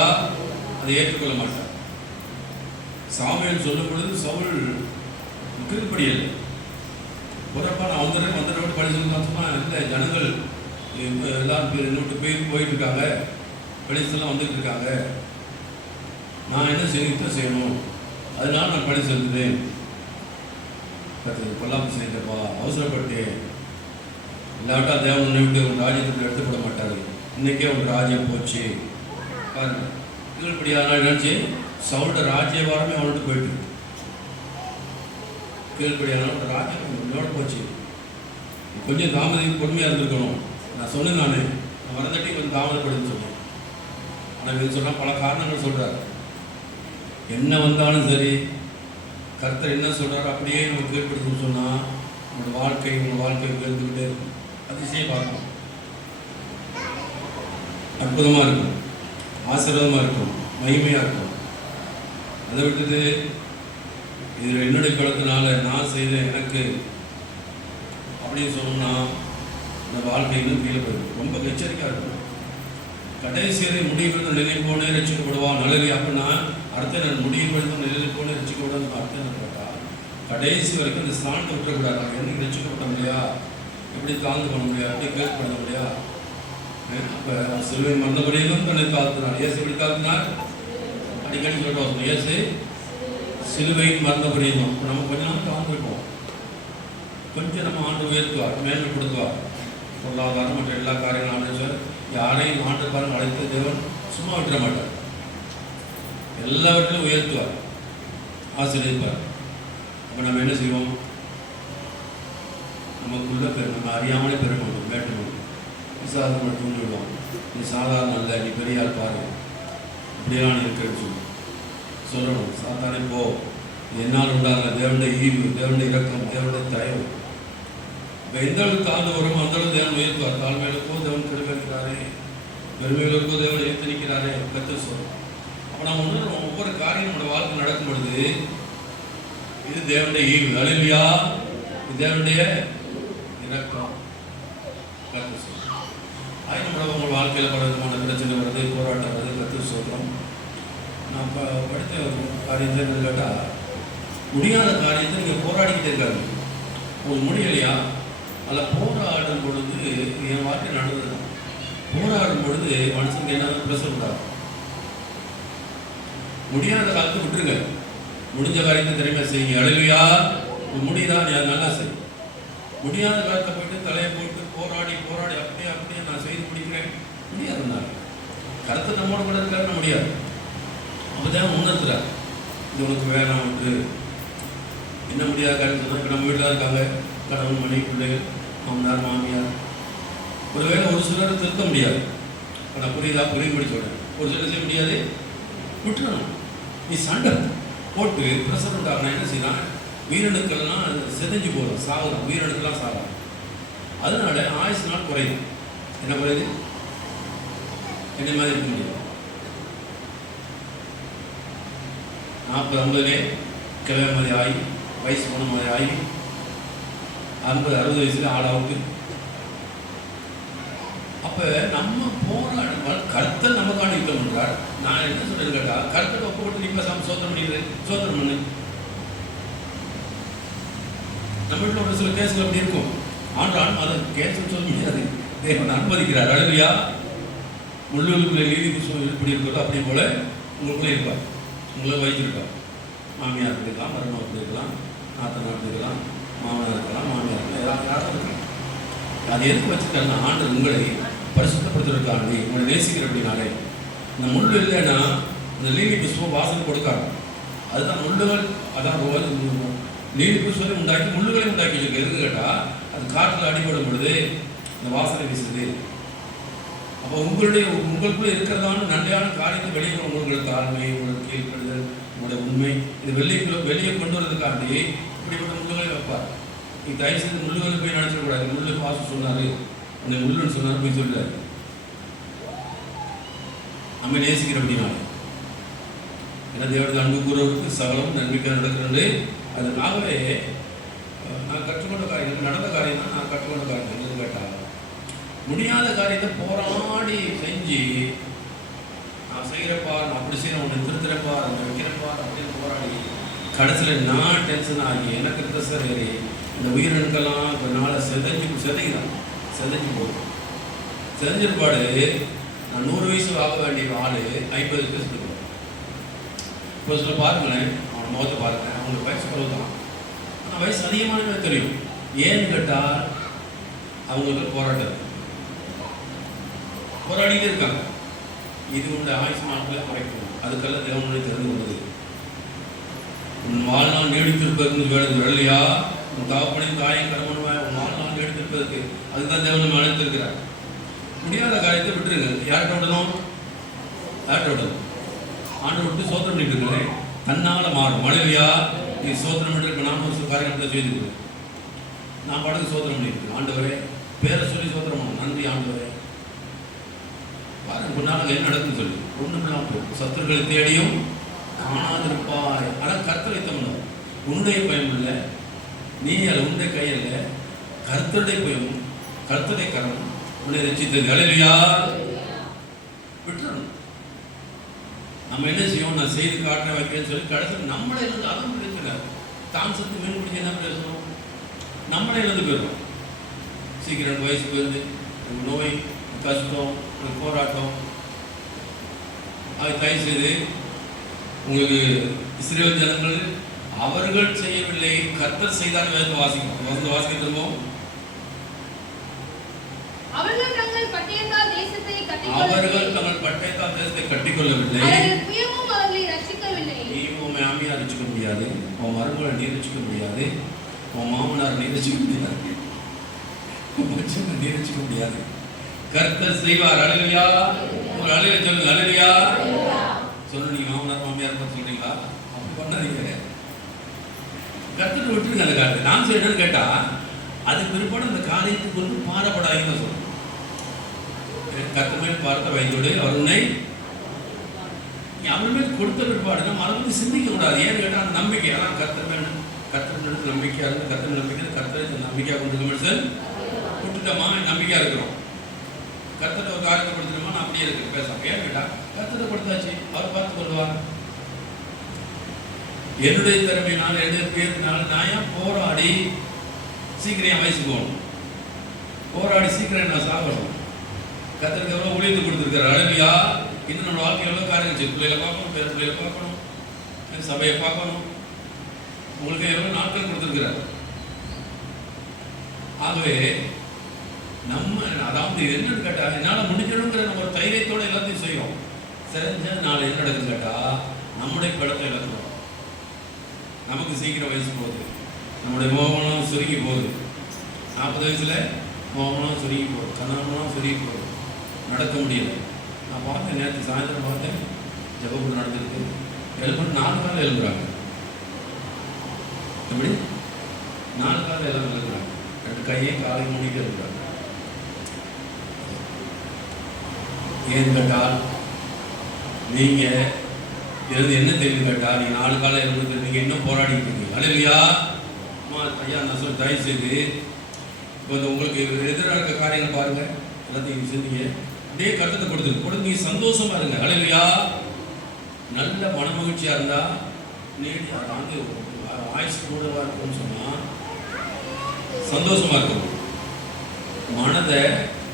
அதை ஏற்றுக்கொள்ள மாட்டார். சாமுவேல் சொல்லும் பொழுது சவுல் கீழ்ப்படியல் போறப்பா நான் வந்துட்டு படிச்சுன்னா இல்லை, ஜனங்கள் எல்லாரும் இன்னொரு போயிட்டு இருக்காங்க, படிச்செல்லாம் வந்துட்டு இருக்காங்க, நான் என்ன செய்யணும், அதனால நான் படி செலுத்துவேன். கொல்லாமல் செய்தப்பா அவசரப்பட்டேன். இல்லாவிட்டா தேவன் உன்னை விட்டு உன் ராஜ்யத்தை எடுத்துப்பட மாட்டாரு. இன்னைக்கே உன் ராஜ்யம் போச்சு பாருங்க. கீழ்படியான நினைச்சு சவுண்ட ராஜ்யவாரமே அவன்கிட்ட போயிட்டு கீழ்படியான ஒரு ராஜ்யம் உன்னோட போச்சு. கொஞ்சம் பொறுமையாக இருந்திருக்கணும். நான் சொன்னேன், நான் வரந்தட்டி கொஞ்சம் தாமதப்படுன்னு சொன்னேன். ஆனால் இவங்க சொன்னால் பல காரணங்கள் சொல்கிறார். என்ன வந்தாலும் சரி கர்த்தர் என்ன சொல்கிறார் அப்படியே நம்ம கீழ்ப்படுத்துன்னு சொன்னால் உங்களோட வாழ்க்கை உயர்ந்துக்கிட்டே இருக்கும். அதிசயம் பார்க்கணும், அற்புதமாக இருக்கும், ஆசீர்வாதமாக இருக்கும், மகிமையாக இருக்கும். அதை விட்டுட்டு இதில் என்னுடைய பலத்தினால நான் செய்தேன் எனக்கு அப்படின்னு சொன்னோம்னா இந்த வாழ்க்கை இன்னும் கீழே போயிடும். ரொம்ப எச்சரிக்கையாக இருக்கும். கடைசி வரை முடிவுபடுத்த நிலைப்போனே ரசிக்கப்படுவான். நல்லது அப்படின்னா அடுத்த நான் முடிவுபடுத்த நிலைப்போனே ரசிக்கப்படாது அர்த்தம் என்ன கேட்டால் கடைசி வரைக்கும் இந்த ஸ்தானத்தை விட்டுறக்கூடாது. நம்ம என்னைக்கு ரசிக்கப்பட முடியா, எப்படி தாழ்ந்து பண்ண முடியாது, எப்படி கேட்கப்பட முடியா. அப்போ சிலுவை மறந்தபடியும் தன்னை தாழ்த்தினார். ஏசு எப்படி தாழ்த்தினார்? அடிக்கடி சொல்லிட்டு ஏசு சிலுவை மறந்தபடியும் தான். நம்ம கொஞ்ச நாள் தாழ்ந்துருப்போம், கொஞ்சம் நம்ம ஆண்டு உயர்த்துவார், மேன்மைப்படுத்துவார். பொருளாதாரம் மற்ற எல்லா காரியங்களும் ஆண்டு சார் யாரையும் ஆண்டுக்காரன் அழைத்து தேவன் சும்மா விட்டுற மாட்டார், எல்லாவற்றிலும் உயர்த்துவார். ஆசீர்வதிப்பார். அப்போ நம்ம என்ன செய்வோம்? நமக்குள்ள நம்ம அறியாமலே பெருமணும், வேட்டணும், விசாரணை தூண்டிவிடுவோம். நீ சாதாரண அல்ல, நீ பெரிய ஆள் பாரு, இப்படியெல்லாம் நீ இருக்கிறேன்னு சொல்லணும். சாத்தானே போ, என்னால் உண்டான தேவனுடைய ஈவு, தேவனுடைய இரக்கம், தேவனுடைய தயவு. இப்போ எந்த அளவுக்கு தாழ்ந்து வருமோ அந்த அளவுக்கு தேவன் உயர்த்துவார். தாழ்மையிலுக்கோ தேவன் பெருமைக்கிறாரே, பெருமைகளுக்கோ தேவன் உயர்த்தி நிற்கிறாரே கர்த்தர் சொல்லும். அப்போ நம்ம உணர்றோம், ஒவ்வொரு காரியம் நம்மளோட வாழ்க்கை நடக்கும் பொழுது இது தேவனுடைய ஈவு, அல்லேலூயா, இது தேவனுடைய இரக்கம் கர்த்தர் சொல்லும். அது நம்மளோட உங்கள் வாழ்க்கையில் பல விதமான பிரச்சனை வருது, போராட்டம் வருது, கர்த்தர் சொல்கிறோம். நான் படித்த காரியத்தை கேட்டால், முடியாத காரியத்தை நீங்கள் போராடிக்கிட்டே இருக்காரு. உங்களுக்கு முடியலையா? அதில் போராடும் பொழுது என் வாழ்க்கை நடந்தது. போராடும் பொழுது மனுஷனுக்கு என்ன ப்ரெஷர் விடாது. முடியாத காலத்தை விட்டுருங்க, முடிஞ்ச காரியத்தை திறமையாக செய்யுங்க. அல்லேலூயா. முடியுதா? நீ அதை நல்லா செய். முடியாத காலத்தை போயிட்டு தலையை போட்டு போராடி போராடி அப்படியே அப்படியே நான் செய்து முடிக்கிறேன் முடியாதுன்னா கருத்து நம்மோட கூட இருக்காருன்னு முடியாது. அப்போ தான் உணர்த்துறார், இது உனக்கு வேணாம் விட்டு. என்ன முடியாத காரியம் சொன்னால், இப்போ நம்ம வீட்டில் இருக்காங்க கணவன் மனைவி பிள்ளைகள், மாமனார் மாமியார். ஒருவேளை ஒரு சிலர் திருத்த முடியாது. இப்போ நான் புரியும்படி சொல்கிறேன். ஒரு சிலர் செய்ய முடியாது, விட்டுறணும். நீ சண்டை போட்டு ப்ரெஷர் உண்டாகணும். என்ன செய்யலாம்? உயிரணுக்கள்லாம் செதஞ்சு போகிறோம், சாகுறோம். உயிரணுக்கெல்லாம் சாகலாம். அதனால ஆயுசு நாள் குறையும். என்ன குறையுது? என்ன மாதிரி இருக்க முடியும்? 40-50 கிழமை மாதிரி ஆகி, வயசு போன மாதிரி ஆகி, 50-60 வயசுல ஆளாவுக்கு. அப்போ நம்ம போராடும் கர்த்தர் நமக்கான யுத்தம் பண்றார். நான் என்ன சொல்றேன்னு கேட்டால், கர்த்தர் ஒப்பு கொண்டு நீ பேசாமல் சோத்திரம் பண்ணிக்கிறேன், சோத்திரம் பண்ணு. நம்ம வீட்டில் ஒரு சில கேஸுகள் அப்படி இருக்கும். ஆண்டாலும் அதை கேஸ்ன்னு சொல்ல முடியாது, தேவன் அனுமதிக்கிறார். அல்லேலூயா. முள்ளுக்குள்ளே நீதி புஷ்பம் எப்படி இருக்கிறதோ அப்படி போல உங்களுக்குள்ளே இருப்பார். உங்களை வைத்திருப்பார். மாமியார் இருக்கலாம், மருமகள் இருக்கலாம், நாத்தனார் இருக்கலாம், மாமனார் இருக்கலாம், மாமியார் இருக்கலாம், யாரும் இருக்கலாம். அது எதுக்கு வச்சுருக்காங்கன்னா, ஆண்டு உங்களை பரிசுத்தப்படுத்துறதுக்காண்டி, உங்களை நேசிக்கிற அப்படின்னாலே. இந்த முள் இல்லைன்னா இந்த லீலி புஷ்பம் வாசனை கொடுக்காது. அதுதான் முள்ளுகள். அதான் லீலி புஷ்பத்தை உண்டாக்கி முள்ளுகளையும் உண்டாக்கி வச்சிருக்கு. எதுக்கு கேட்டால், அது காற்றில் அடிபடும் பொழுது இந்த வாசனை வீசுது. அப்போ உங்களுக்குள்ளே இருக்கிறதான நன்மையான காரியத்தை வெளியே உங்களோட தாழ்மை, உங்களோட கீழ்ப்படுதல், உங்களோட உண்மை, இது வெளியே கொண்டு வரதுக்காண்டி இப்படிப்பட்ட முள்ளுகளை வைப்பார். நீ தயவு செய்து முள்ளுகளை போய் நினைச்சிடக்கூடாது. முள்ளு பாசம் சொன்னார், அந்த முள்ளுன்னு சொன்னார் போய் சொல்லுறாரு. நம்ம நேசிக்கிற அப்படின்னா ஏன்னா தேவனுக்கு அன்பு கூறுவதற்கு சகலம் நன்மைக்காக நடக்கிறது. அதனாகவே நான் கற்றுக்கொண்ட காரியம், நடந்த காரியம் தான் நான் கற்றுக்கொண்ட காரியம். எது கேட்டால், முடியாத காரியத்தை போராடி செஞ்சு நான் செய்கிறப்பா, நான் அப்படி செய்கிறேன், உன்னை திருத்துறப்பா, அதை வைக்கிறப்பா அப்படின்னு போராடி கடைசியில் நான் டென்ஷன் ஆகி எனக்கு இருக்க சரி இந்த உயிரினுக்கெல்லாம் இப்போ நாளை செதைக்கிறான், செதைஞ்சு போகும். செதைஞ்சிருப்பாடு நான் 100 வயசு ஆக வேண்டிய ஆள் 50 வயசு இருக்கும். இப்போ சில பாருங்களேன், அவன் முகத்தை பாருங்க, அவங்களுக்கு வயசு குறைவு தான், ஆனால் வயசு அதிகமானவே தெரியும். ஏன்னு கேட்டால் அவங்களுக்கு போராட்டம் போராடிட்டு இருக்காங்க. இது உள்ள ஆயுசு நாட்களை குறைக்கணும். அதுக்கெல்லாம் தேவனுடைய தெரிந்து கொண்டது. உன் வாழ்நாள் நீடித்திருப்பதற்கு வேணும் இல்லையா? உன் தகப்பனையும் தாயும் கடமனுவாய் உன் வாழ்நாள் நீடித்திருப்பதற்கு அதுதான் தேவன் அழைத்திருக்கிறார். முடியாத காரியத்தை விட்டுருங்க. யார்கிட்ட விடணும்? யார்கிட்ட விடணும்? ஆண்டு விட்டு சோதனை பண்ணிட்டு இருக்கிறேன், தன்னால் மாறும். மழையா நீ சோதனை பண்ணிருக்க. நான் ஒரு காரியத்தை செய்திருக்கிறேன். நான் பாட்டுக்கு சோதனை பண்ணியிருக்கேன். ஆண்டவரே பேரை சொல்லி சோதனை பண்ணணும். நன்றி ஆண்டவரே. பாருங்க, பொண்ணால் என்ன நடக்குன்னு சொல்லி ஒன்றுமெல்லாம் போகும். சத்துருக்களை தேடியும் காணாதிருப்பாய். ஆனால் கர்த்தர் வைத்தம் உன்னுடைய பயம் இல்லை, நீ அல்ல, உன்னுடைய கையில் கர்த்தருடைய பயம், கர்த்தருடைய கரம் உன்னை ரட்சித்தது. அல்லேலூயா. விட்டுறணும். நம்ம என்ன செய்வோம்? நான் செய்து காட்ட வைக்கிறேன்னு சொல்லி கடைசியில் நம்மளே இருந்து அதுவும் பிரச்சனை. தான் சத்து மீன் பிடிச்சி என்ன பேசணும்? நம்மளே இருந்து போயிடுவோம். சீக்கிரம் வயசு போயிருந்து நோய், கஷ்டம், போராட்டம். அது தயவு செய்து உங்களுக்கு இஸ்ரவேல் ஜனங்கள் அவர்கள் செய்யவில்லை, கர்த்தர் செய்தார். வேதத்தை வாசிக்கணும். வந்து வாசிக்கிறோமோ? அவர்கள் தங்கள் பட்டயத்தால் தேசத்தை கட்டிக்கொள்ளவில்லை. நீயும் மாமியார் வச்சுக்க முடியாது, உன் மருமகளை நீ வச்சுக்க முடியாது, உன் மாமனார் நீ வச்சுக்க முடியாது, உன் மச்சனை நீ வச்சுக்க முடியாது. கர்த்தர் செய்வார். அல்லேலூயா. ஒரு அலையில சொல்லுங்க அல்லேலூயா. சொல்லு. நீங்க மாமனார் மாமியார் பற்றி சொல்றீங்களா? அப்படி பண்ணாதீங்க. கர்த்தர் விட்டுருங்க அந்த காரியத்தை. நான் சொல்ல என்னன்னு கேட்டா, அதுக்கு பிற்பாடு அந்த காரியத்துக்கு வந்து பாரப்படாதீங்கன்னு சொல்றேன். கர்த்தர் மேல் பார்த்த வைத்தோடு அவர் உன்னை அவர் மேல் கொடுத்த பிற்பாடு நம்ம அதை வந்து சிந்திக்க கூடாது. ஏன்னு கேட்டால் அந்த நம்பிக்கை அதான் கர்த்தர் மேல் கர்த்தர் நம்பிக்கையாக இருந்து கர்த்தர் நம்பிக்கை கர்த்தர் நம்பிக்கையாக கொண்டு மனுஷன் விட்டுட்டோமா நம்பிக்கையாக இருக்கிறோம். கர்த்தரை ஒரு காரியத்தை கொடுத்துட்டோமா நான் அப்படியே இருக்கு பேசாம. ஏன் கேட்டா கர்த்தரை கொடுத்தாச்சு, அவர் பார்த்து கொள்வார். என்னுடைய திறமையினால என்னுடைய பேருனால நான் ஏன் போராடி சீக்கிரம் என் வயசுக்கு போகணும், போராடி சீக்கிரம் நான் சாப்பிடணும். கர்த்தருக்கு எவ்வளோ ஊழியத்தை கொடுத்துருக்காரு. அல்லேலூயா. இன்னும் நம்ம வாழ்க்கை எவ்வளோ காரியங்கள் செய்யும். பிள்ளைகளை பார்க்கணும், பேர பிள்ளைகளை பார்க்கணும், சபையை பார்க்கணும். உங்களுக்கு எவ்வளோ நாட்கள் கொடுத்துருக்கிறார். ஆகவே நம்ம அதாவது என்னன்னு கேட்டால் என்னால் முடிஞ்சிடுங்கிற நம்ம ஒரு தைரியத்தோடு எல்லாத்தையும் செய்யும். செஞ்ச நாள் என்ன நடக்குன்னு கேட்டால் நம்முடைய படத்தை இழக்கிறோம். நமக்கு சீக்கிரம் வயசு போகுது, நம்முடைய மோகனம் சுருங்கி போகுது. 40 வயசில் மோகனம் சுருங்கி போகுது, கனவுலாம் சுருங்கி போகுது, நடக்க முடியல. நான் பார்த்தேன், நேற்று சாயந்தரம் பார்த்தேன், ஜபக்கூட நடந்துருக்கு. எழுப்பணும் 4 காலம் எழுதுறாங்க. எப்படி 4 காலம் எல்லாம் எழுதுறாங்க. 2 கையையும் காலையும் மூடிட்டு எழுதுறாங்க. ஏன்னு கேட்டால் நீங்கள் எழுது என்ன தெரியுது கேட்டால் நீங்கள் 4 காலம் எழுதுறது நீங்கள் இன்னும் போராடிட்டு இருக்கீங்க. அல்லேலூயா. ஐயா நான் சொல்ல தயவு செய்து இப்போ உங்களுக்கு எதிராக இருக்க காரியங்கள் பாருங்கள், எல்லாத்தையும் செஞ்சீங்க அப்படியே கருத்தை கொடுத்து நீங்கள் சந்தோஷமா இருங்க. அல்லேலூயா. நல்ல மனமகிழ்ச்சியாக இருந்தால் நீடி வந்து ஆயுசு கூடவா இருக்கும்னு சொன்னால் சந்தோஷமாக இருக்கணும். மனதை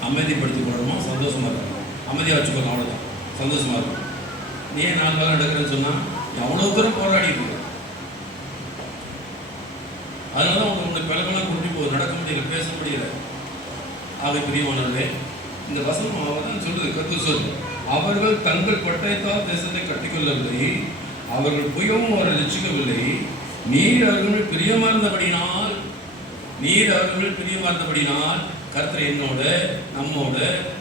அமைதிப்படுத்தி கொள்ளணுமா, சந்தோஷமாக இருக்கணும். அமைதியாக வச்சுக்கணும், அவ்வளோதான். சந்தோஷமாக இருக்கும். ஏன் 4 காலம் நடக்கிறேன்னு சொன்னால் எவ்வளோ தூரம் போராடி இருக்கு. அதனால தான் உங்களுக்கு பிளவெல்லாம் கொண்டு போகுது, நடக்க முடியல, பேச முடியல. ஆக பிரியமானவர்களே, இந்த வசனம் அவர் தான் சொல்லுது. கர்த்தர் சொல்லு, அவர்கள் தங்கள் பட்டயத்தால் தேசத்தை கட்டிக்கொள்ளவில்லை, அவர்கள் புயவும் அவரை ரட்சிக்கவில்லை. நீர் அவர்கள் பிரியமார்ந்தபடினால் கர்த்தர் என்னோட நம்மோட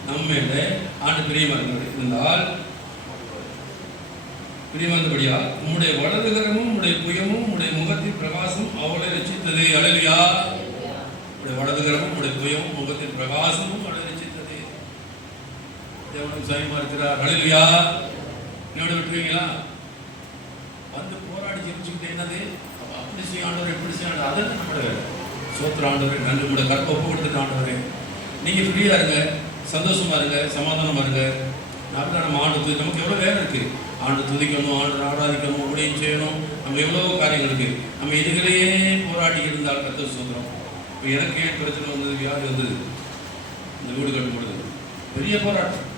நம்மேட ஆண்டு பிரியமார்ந்தால் பிரியமார்ந்தபடியா உம்முடைய வலதுகரமும் உம்முடைய புயமும் உம்முடைய முகத்தின் பிரகாசம் அவளை ரட்சித்தது. அல்லேலூயா. உடைய வலதுகரமும் உம்முடைய புயமும் முகத்தின் பிரகாசமும் அவளை ரட்சித்தது. தேவனுக்கு சாயமா இருக்கிறார். அல்லேலூயா. என்னோட விட்டுருவீங்களா? வந்து போராடி ஜெபிச்சுக்கிட்டே என்னது அப்படி செய்ய ஆண்டவர் எப்படி செய்ய ஆண்டவர் அதெல்லாம் நம்மளோட சோத்திர ஆண்டவர் நன்றி. உங்களோட கற்பை ஒப்பு கொடுத்துட்டு ஆண்டவர் நீங்கள் ஃப்ரீயாக இருங்க, சந்தோஷமாக இருங்க, சமாதானமாக இருங்க. அப்படின்னா நம்ம ஆண்டு நமக்கு எவ்வளோ வேலை இருக்குது. ஆண்டு துதிக்கணும், ஆண்டு ஆராதிக்கணும், ஊழியம் செய்யணும், நம்ம எவ்வளோ காரியங்கள் இருக்குது. நம்ம இதுகளையே போராடி இருந்தால் கர்த்தர் சோத்திரம். இப்போ எனக்கு ஏன் பிரச்சனை வந்தது, வியாதி வந்தது, இந்த வீடு கட்டும் பொழுது பெரிய போராட்டம்.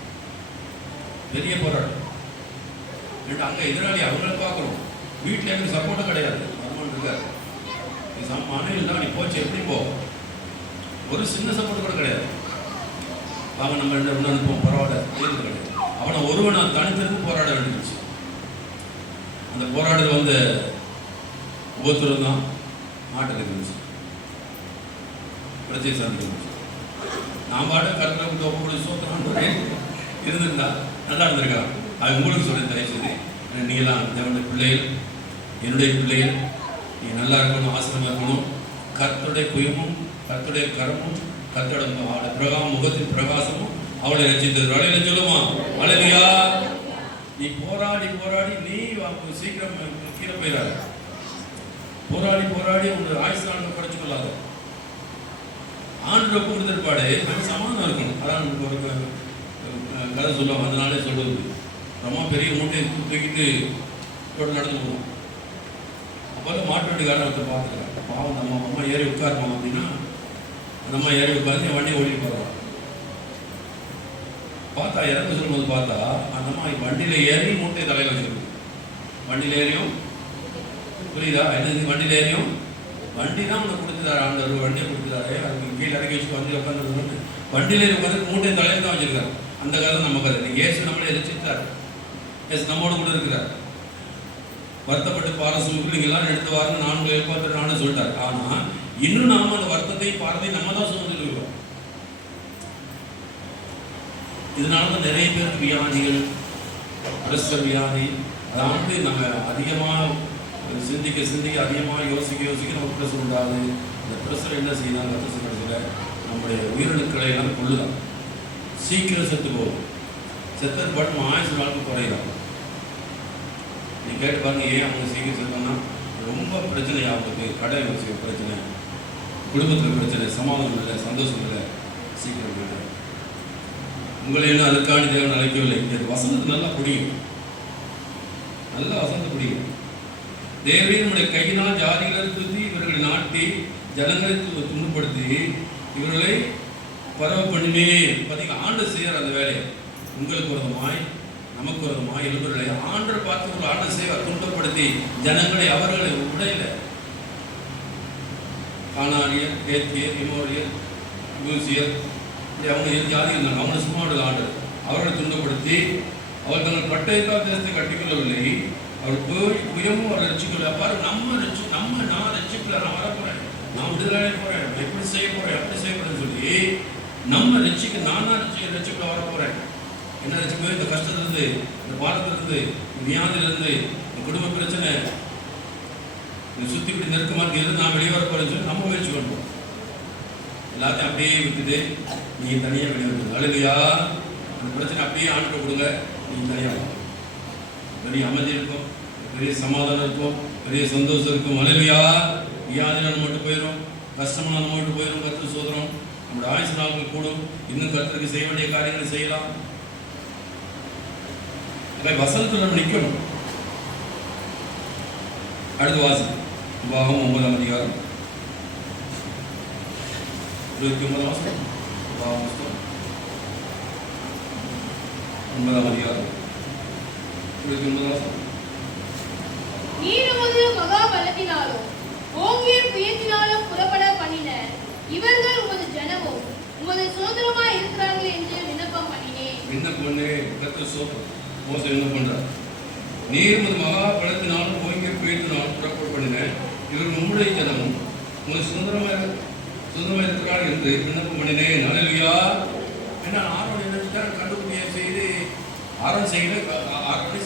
ஏன்னா அங்கே எதிராளி அவங்கள பார்க்குறோம், வீட்டில் எனக்கு சப்போர்ட்டும் கிடையாது. வருமானம் இருக்காது, மனைவி இல்லை, நீ போச்சு எப்படி போ, ஒரு சின்ன சப்போர்ட் கூட கிடையாது. வாங்க நம்ம 2 அனுப்புவோம், பரவாயில்ல, தேர்வு கிடையாது. அவனை ஒருவனை தனித்திருந்து போராட வேண்டியிருச்சு. அந்த போராடுறது வந்து ஒவ்வொருத்தரும் தான் மாட்டுக்கு இருந்துச்சு, பிரச்சனை சந்திக்க. நான் பாட கருத்தில் ஒவ்வொரு சோத்திரம் இருந்திருந்தா நல்லா இருந்திருக்கான். அது உங்களுக்கு சொல்ல தயவு செய்து, நீங்களாம் தேவனுடைய பிள்ளைகள், என்னுடைய பிள்ளைகள், நீ நல்லா இருக்கணும், ஆசிரமாக இருக்கணும். கர்த்தருடைய குயமும் கர்த்தருடைய கரமும் கர்த்தருடைய முகத்தின் பிரகாசமும் அவளை ரசித்தது. வளையல சொல்லுமா? அல்லேலூயா. நீ போராடி நீ சீக்கிரம் கீழே போயிடாத. போராடி உங்க ஆயுசு நாள் குறைச்சு கொள்ளாத. ஆண்டு கொடுத்திருப்பாடு சமாதானம் இருக்கணும். அதான் ஒரு கதை சொல்லுவாங்க, அந்த நாளே சொல்லுவது. ரொம்ப பெரிய மூட்டையை தூக்கிட்டு நடந்து போவோம். அப்போ மாட்டு வண்டிக்காரன் ஒருத்தர் பார்த்துக்கிறேன். பாவம் நம்ம அம்மா ஏறி உட்காருமா அப்படின்னா அந்த அம்மா ஏறி உட்காந்து என் வண்டியை ஓடிட்டு போகிறோம். பார்த்தா இறங்க சொல்லும்போது பார்த்தா அந்த அம்மா வண்டியில் ஏறி மூட்டையை தலையில் வச்சுருக்கு. வண்டியில் ஏறியும் புரியுதா என்ன? வண்டியில் ஏறியும் வண்டி தான் உனக்கு கொடுத்துட்டாரு ஆண்டவர், வண்டியை கொடுத்துட்டாரு. அதுக்கு கீழே இறக்கி வச்சு வண்டியில் உட்காந்து வண்டியில் ஏறி உட்காந்து மூட்டையை தலையில் தான் வச்சுருக்காரு. அந்த கதை நம்ம கதை. இயேசு நம்மளே ரசித்தார். இயேசு நம்மோடு கூட இருக்கிறார். வருத்தப்பட்டு பாரசூருக்கு நீங்கள் எல்லாம் எடுத்து வாருங்க, 4 எழுப்பாத்துறான்னு சொல்லிட்டார். ஆனால் இன்னும் நாம் அந்த வருத்தத்தை பாரத்தை நம்ம தான் சுமந்துட்டு இருக்கிறோம். இதனால தான் நிறைய பேருக்கு வியாதிகள், பிரஷர் வியாதி. அதாவது நம்ம அதிகமாக சிந்திக்க அதிகமாக யோசிக்க நமக்கு பிரஷர் உண்டாது. இந்த பிரஷர் என்ன செய்யலாம்? ரத்த சக்கரத்தில் நம்முடைய உயிரணுக்களை எல்லாம் கொள்ளுதான், சீக்கிரம் செத்து போகும். செத்தது பாட்டு ஆயுசு நாளுக்கு குறையலாம். நீ கேட்டு பாருங்க, ஏன் அவங்க சீக்கிரம் செத்தோம்னா ரொம்ப பிரச்சனை. அவங்களுக்கு கடை விஷயம் பிரச்சனை, குடும்பத்தில் பிரச்சனை, சமாதானம் இல்லை, சந்தோஷம் இல்லை, சீக்கிரம் போயிடும். உங்களை இன்னும் அதுக்கான தேவன் அழைக்கவில்லை. இந்த வசனத்தை நல்லா புரியும், நல்லா வசனத்தை புரியும். தேவரே நம்முடைய கையினால் ஜாதிகளை துருத்தி இவர்களை நாட்டி ஜனங்களை துன்பப்படுத்தி இவர்களை பரவ பண்ணினே. பார்த்தீங்கன்னா ஆண்டு செய்யற அந்த வேலையை உங்களுக்கு விரதமாய் நமக்கு விரதமாய் எழுபர்களை ஆண்டரை பார்த்து ஒரு ஆண்டு செய்வார். துன்பப்படுத்தி ஜனங்களை அவர்களை உடையில கானானியர், ஏத்தியர், எமோரியர், யூசியர், அவங்க ஜாதி இருந்தாங்க. அவங்களை சும்மா ஆண்டு அவர்களை துன்பப்படுத்தி அவர் தங்கள் பட்டயத்தால் தேசத்தை கட்டிக்கொள்ளவில்லை. அவர் போய் உயமும் அவர் ரசிக்கல. பாரு, நான் ரசிக்கல, நான் வரப்போறேன், நான் விடுதலை போறேன், எப்படி செய்ய போறேன், எப்படி செய்ய போறேன்னு சொல்லி நம்ம ரசிக்க, நானா ரசிக்கல வரப்போறேன். என்ன ரசிக்கவே? இந்த கஷ்டத்திலிருந்து, இந்த பாரத்திலிருந்து, வியாதிலிருந்து, இந்த குடும்ப பிரச்சனை, இந்த சுத்தி இப்படி நெருக்கமாக இருந்து நான் வெளியே வரப்போறேன்னு சொல்லி நம்ம முயற்சி பண்ணுவோம். எல்லாத்தையும் அப்படியே விட்டுட்டு நீ தனியாக வெளியே வந்து அழுகையா அந்த பிரச்சனை அப்படியே ஆண்டு கொடுங்க. நீ தனியாக பெரிய அமைதி இருக்கும், பெரிய சமாதானம் இருக்கும், பெரிய சந்தோஷம் இருக்கும். அழுகையா வியாதினா நம்ம மட்டும் போயிடும், கஷ்டமான நம்ம மட்டும் போயிடும். கருத்து சோதனம் நம்மளோட ஆயுசு நாட்கள் கூடும். இன்னும் கருத்துக்கு செய்ய வேண்டிய காரியங்களை செய்யலாம். வசனத்தில் நம்ம நிற்கணும். அடுத்த வாசி உபாகம் 9ஆம் அதிகாரம் 29ஆம் வசனம். உபாகம் 9ஆம் அதிகாரம் 29ஆம் வசனம். நீர் உமது மகா பலத்தினாலும் ஓங்கிய புயத்தினாலும் புறப்பட பண்ணின இவர்கள் உமது ஜனமும் உமது சுதந்திரமாய் இருக்கிறார்கள் என்று விண்ணப்பம் பண்ணினேன். விண்ணப்பம் பண்ணே கர்த்தர் சோதரம் மோசே என்ன பண்றார்? நீர் உமது மகா பலத்தினாலும் ஓங்கிய புயத்தினாலும் புறப்பட பண்ணின இவர்கள் உம்முடைய ஜனமும் உமது சுதந்திரமாய் இருக்கிறார்கள் என்று விண்ணப்பம் பண்ணினேன். அல்லேலூயா. ஏன்னா ஆரோன் என்ன கண்டுபிடிய செய்து ஆரோன்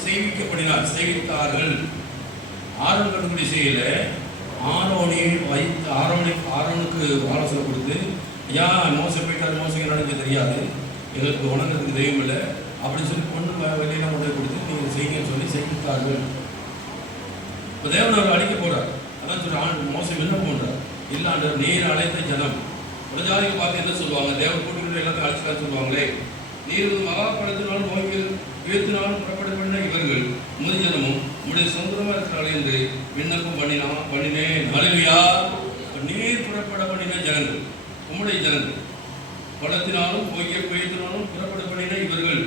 செய்விக்கப்படினார், செய்வித்தார்கள். ஆரோன் கண்டுபிடி செய்யல. ஆரோனுக்கு ஆலோசனை கொடுத்து, ஐயா மோசம் போயிட்டார், மோசம் என்னன்னு தெரியாது, எங்களுக்கு உணர்றதுக்கு தெய்வம் இல்லை அப்படின்னு சொல்லி பொண்ணு வெளியெல்லாம் கொண்டு கொடுத்து நீங்கள் செய்யுங்கன்னு சொல்லி செய்வித்தார்கள். இப்போ தேவன் அவர் அழிக்க போறார். அதான் சொல்லி ஆண்டு மோசம் என்ன போன்றார்? இல்லாண்டு நீர் அழைத்த ஜனம். ஒரு ஜாதியை பார்த்து என்ன சொல்லுவாங்க? தேவன் கூட்டுக்கிட்டு எல்லாத்தையும் அழைச்சிக்கான்னு சொல்லுவாங்களே. நீர் மகாபலத்தினாலும் நோய்க்கு வியத்தினாலும் புறப்பட பண்ண இவர்கள் உமது ஜனமும் உம்முடைய சொந்தமாக இருக்கிறார்கள் என்று விண்ணப்பம் பண்ணினேன். அல்லேலூயா. நீர் புறப்பட பண்ணின ஜனங்கள் உம்முடைய ஜனங்கள், பலத்தினாலும் புயத்தினாலும் புறப்பட பண்ணின இவர்கள்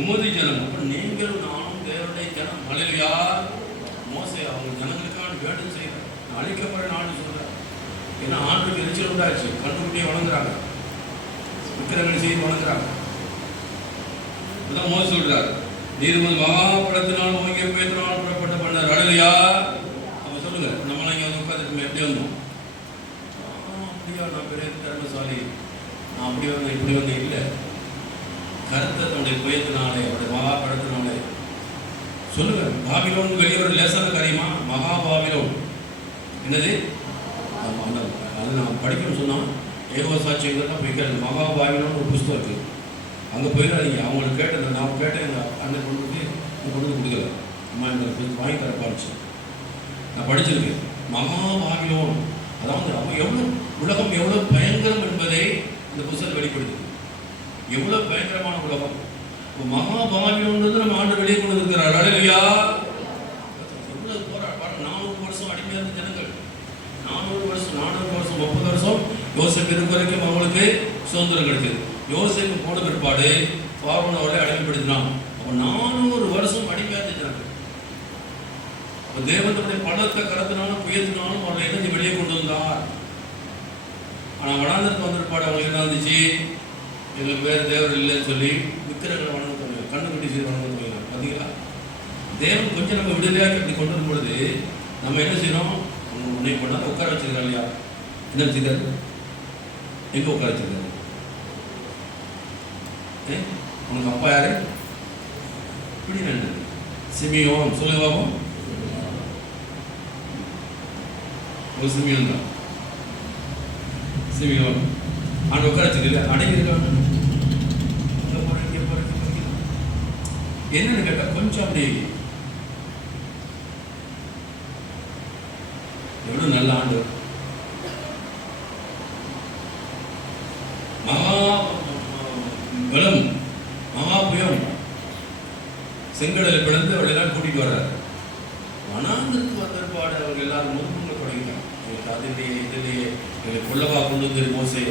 உமது ஜனம். அப்ப நீங்களும் நானும் தேவனுடைய ஜனம். அல்லேலூயா. மோசே அவங்க ஜனங்களுக்கான வேண்டுதல் செய்கிறார். அழிக்கப்படுற நாடு சொல்றார். ஏன்னா ஆண்டுக்கு எரிச்சல் உண்டாச்சு. கண்டுபிடியே வணங்குறாங்க, விக்கிரங்களை செய்து வணங்குறாங்க. மோச சொல்றார், நீர் மகாபலத்தினால் ஓங்கிய புயத்தினால் புறப்பட்ட பண்ணார். அல்லேலூயா. அப்ப சொல்லுங்க, நம்மளாம் இங்கே வந்து உட்காந்துருக்கோம், எப்படி வந்தோம்? அப்படியா, நான் பெரிய திறமைசாலி, நான் அப்படி வந்தேன் இப்படி வந்தேன். இல்லை, கருத்தை தன்னுடைய புயத்தினாலே அவருடைய மகாபலத்தினாலே. சொல்லுங்க, பாபிலோன் வெளியே ஒரு லேசான காரியமா? மகாபாபிலோன் என்னது? அது நான் படிக்கணும்னு சொன்னால் ஏகோ சாட்சியங்கள்லாம் போய் கேட்டு மகாபாபிலோன் ஒரு புஸ்தகம் இருக்குது, அங்கே போயிடாதீங்க. அவங்களுக்கு கேட்டது நான் கேட்டேன், எங்கள் அண்ணன் கொண்டு கொடுக்கல. அம்மா எங்களுக்கு வாங்கி தர பாடிச்சு. நான் படிச்சிருக்கேன். மகாபாபிலோன், அதாவது அவன் எவ்வளோ உலகம் எவ்வளோ பயங்கரம் என்பதை இந்த புத்தகம் வெளிப்படுது. எவ்வளோ பயங்கரமான உலகம். மகாபாபிலோன்றது நம்ம ஆண்டு வெளியே கொண்டு இருக்கிறார். அல்லேலூயா. எவ்வளோ போராட்டம். 400 வருஷம் அடிமையாக இருந்த ஜனங்கள், 400 வருஷம் 30 வருஷம் யோசேப்பு இருக்க வரைக்கும் அவங்களுக்கு சுதந்திரம் கிடைச்சது. யோசேப்பு போன பிற்பாடு பார்வோன் அவர்களை அடிமைப்படுத்தினான். அப்போ 400 வருஷம் அடிமையாக இருந்துச்சாங்க. அப்போ தேவனுடைய பலத்த கரத்தினாலும் புயத்தினாலும் அவர்களை இணைந்து வெளியே கொண்டு வந்தார். ஆனால் வனாந்தரத்துக்கு வந்த பிற்பாடு அவங்களுக்கு என்ன இருந்துச்சு? எங்களுக்கு வேறு தேவர் இல்லைன்னு சொல்லி விக்கிரங்களை வணங்க, கண்ணு கட்டி செய்து வணங்க போயிடலாம். பார்த்தீங்களா? தேவன் கொஞ்சம் நம்ம விடுதலையாக இப்படி கொண்டு வரும் பொழுது நம்ம என்ன செய்யணும்? உன்னை கொண்டாந்து உட்கார வச்சிருக்கா இல்லையா? என்ன வச்சிருக்காரு? எங்கே உட்கார வச்சிருக்காரு? உனக்கு அப்பா யாரு? இப்படி நன்று சிமியோன் சொல்லுவாவும் ஒரு சிமியோன் தான். சிமியோன் ஆண்டு உட்கார வச்சிருக்கல, அடங்கியிருக்காங்க. என்னன்னு கேட்டா கொஞ்சம் அப்படி எவ்வளவு நல்ல ஆண்டு. மகா பலம், மகா புயம், செங்கடலை பிளந்து அவள் எல்லாம் கூட்டிட்டு வர்றாரு. வனாந்திரத்துக்கு வந்திருப்பாடு அவர்கள் எல்லாரும் முதுகுங்க தொடங்கிட்டாங்க. அதிலேயே இதிலேயே எங்களை கொள்ளவா கொண்டு வந்து மோசே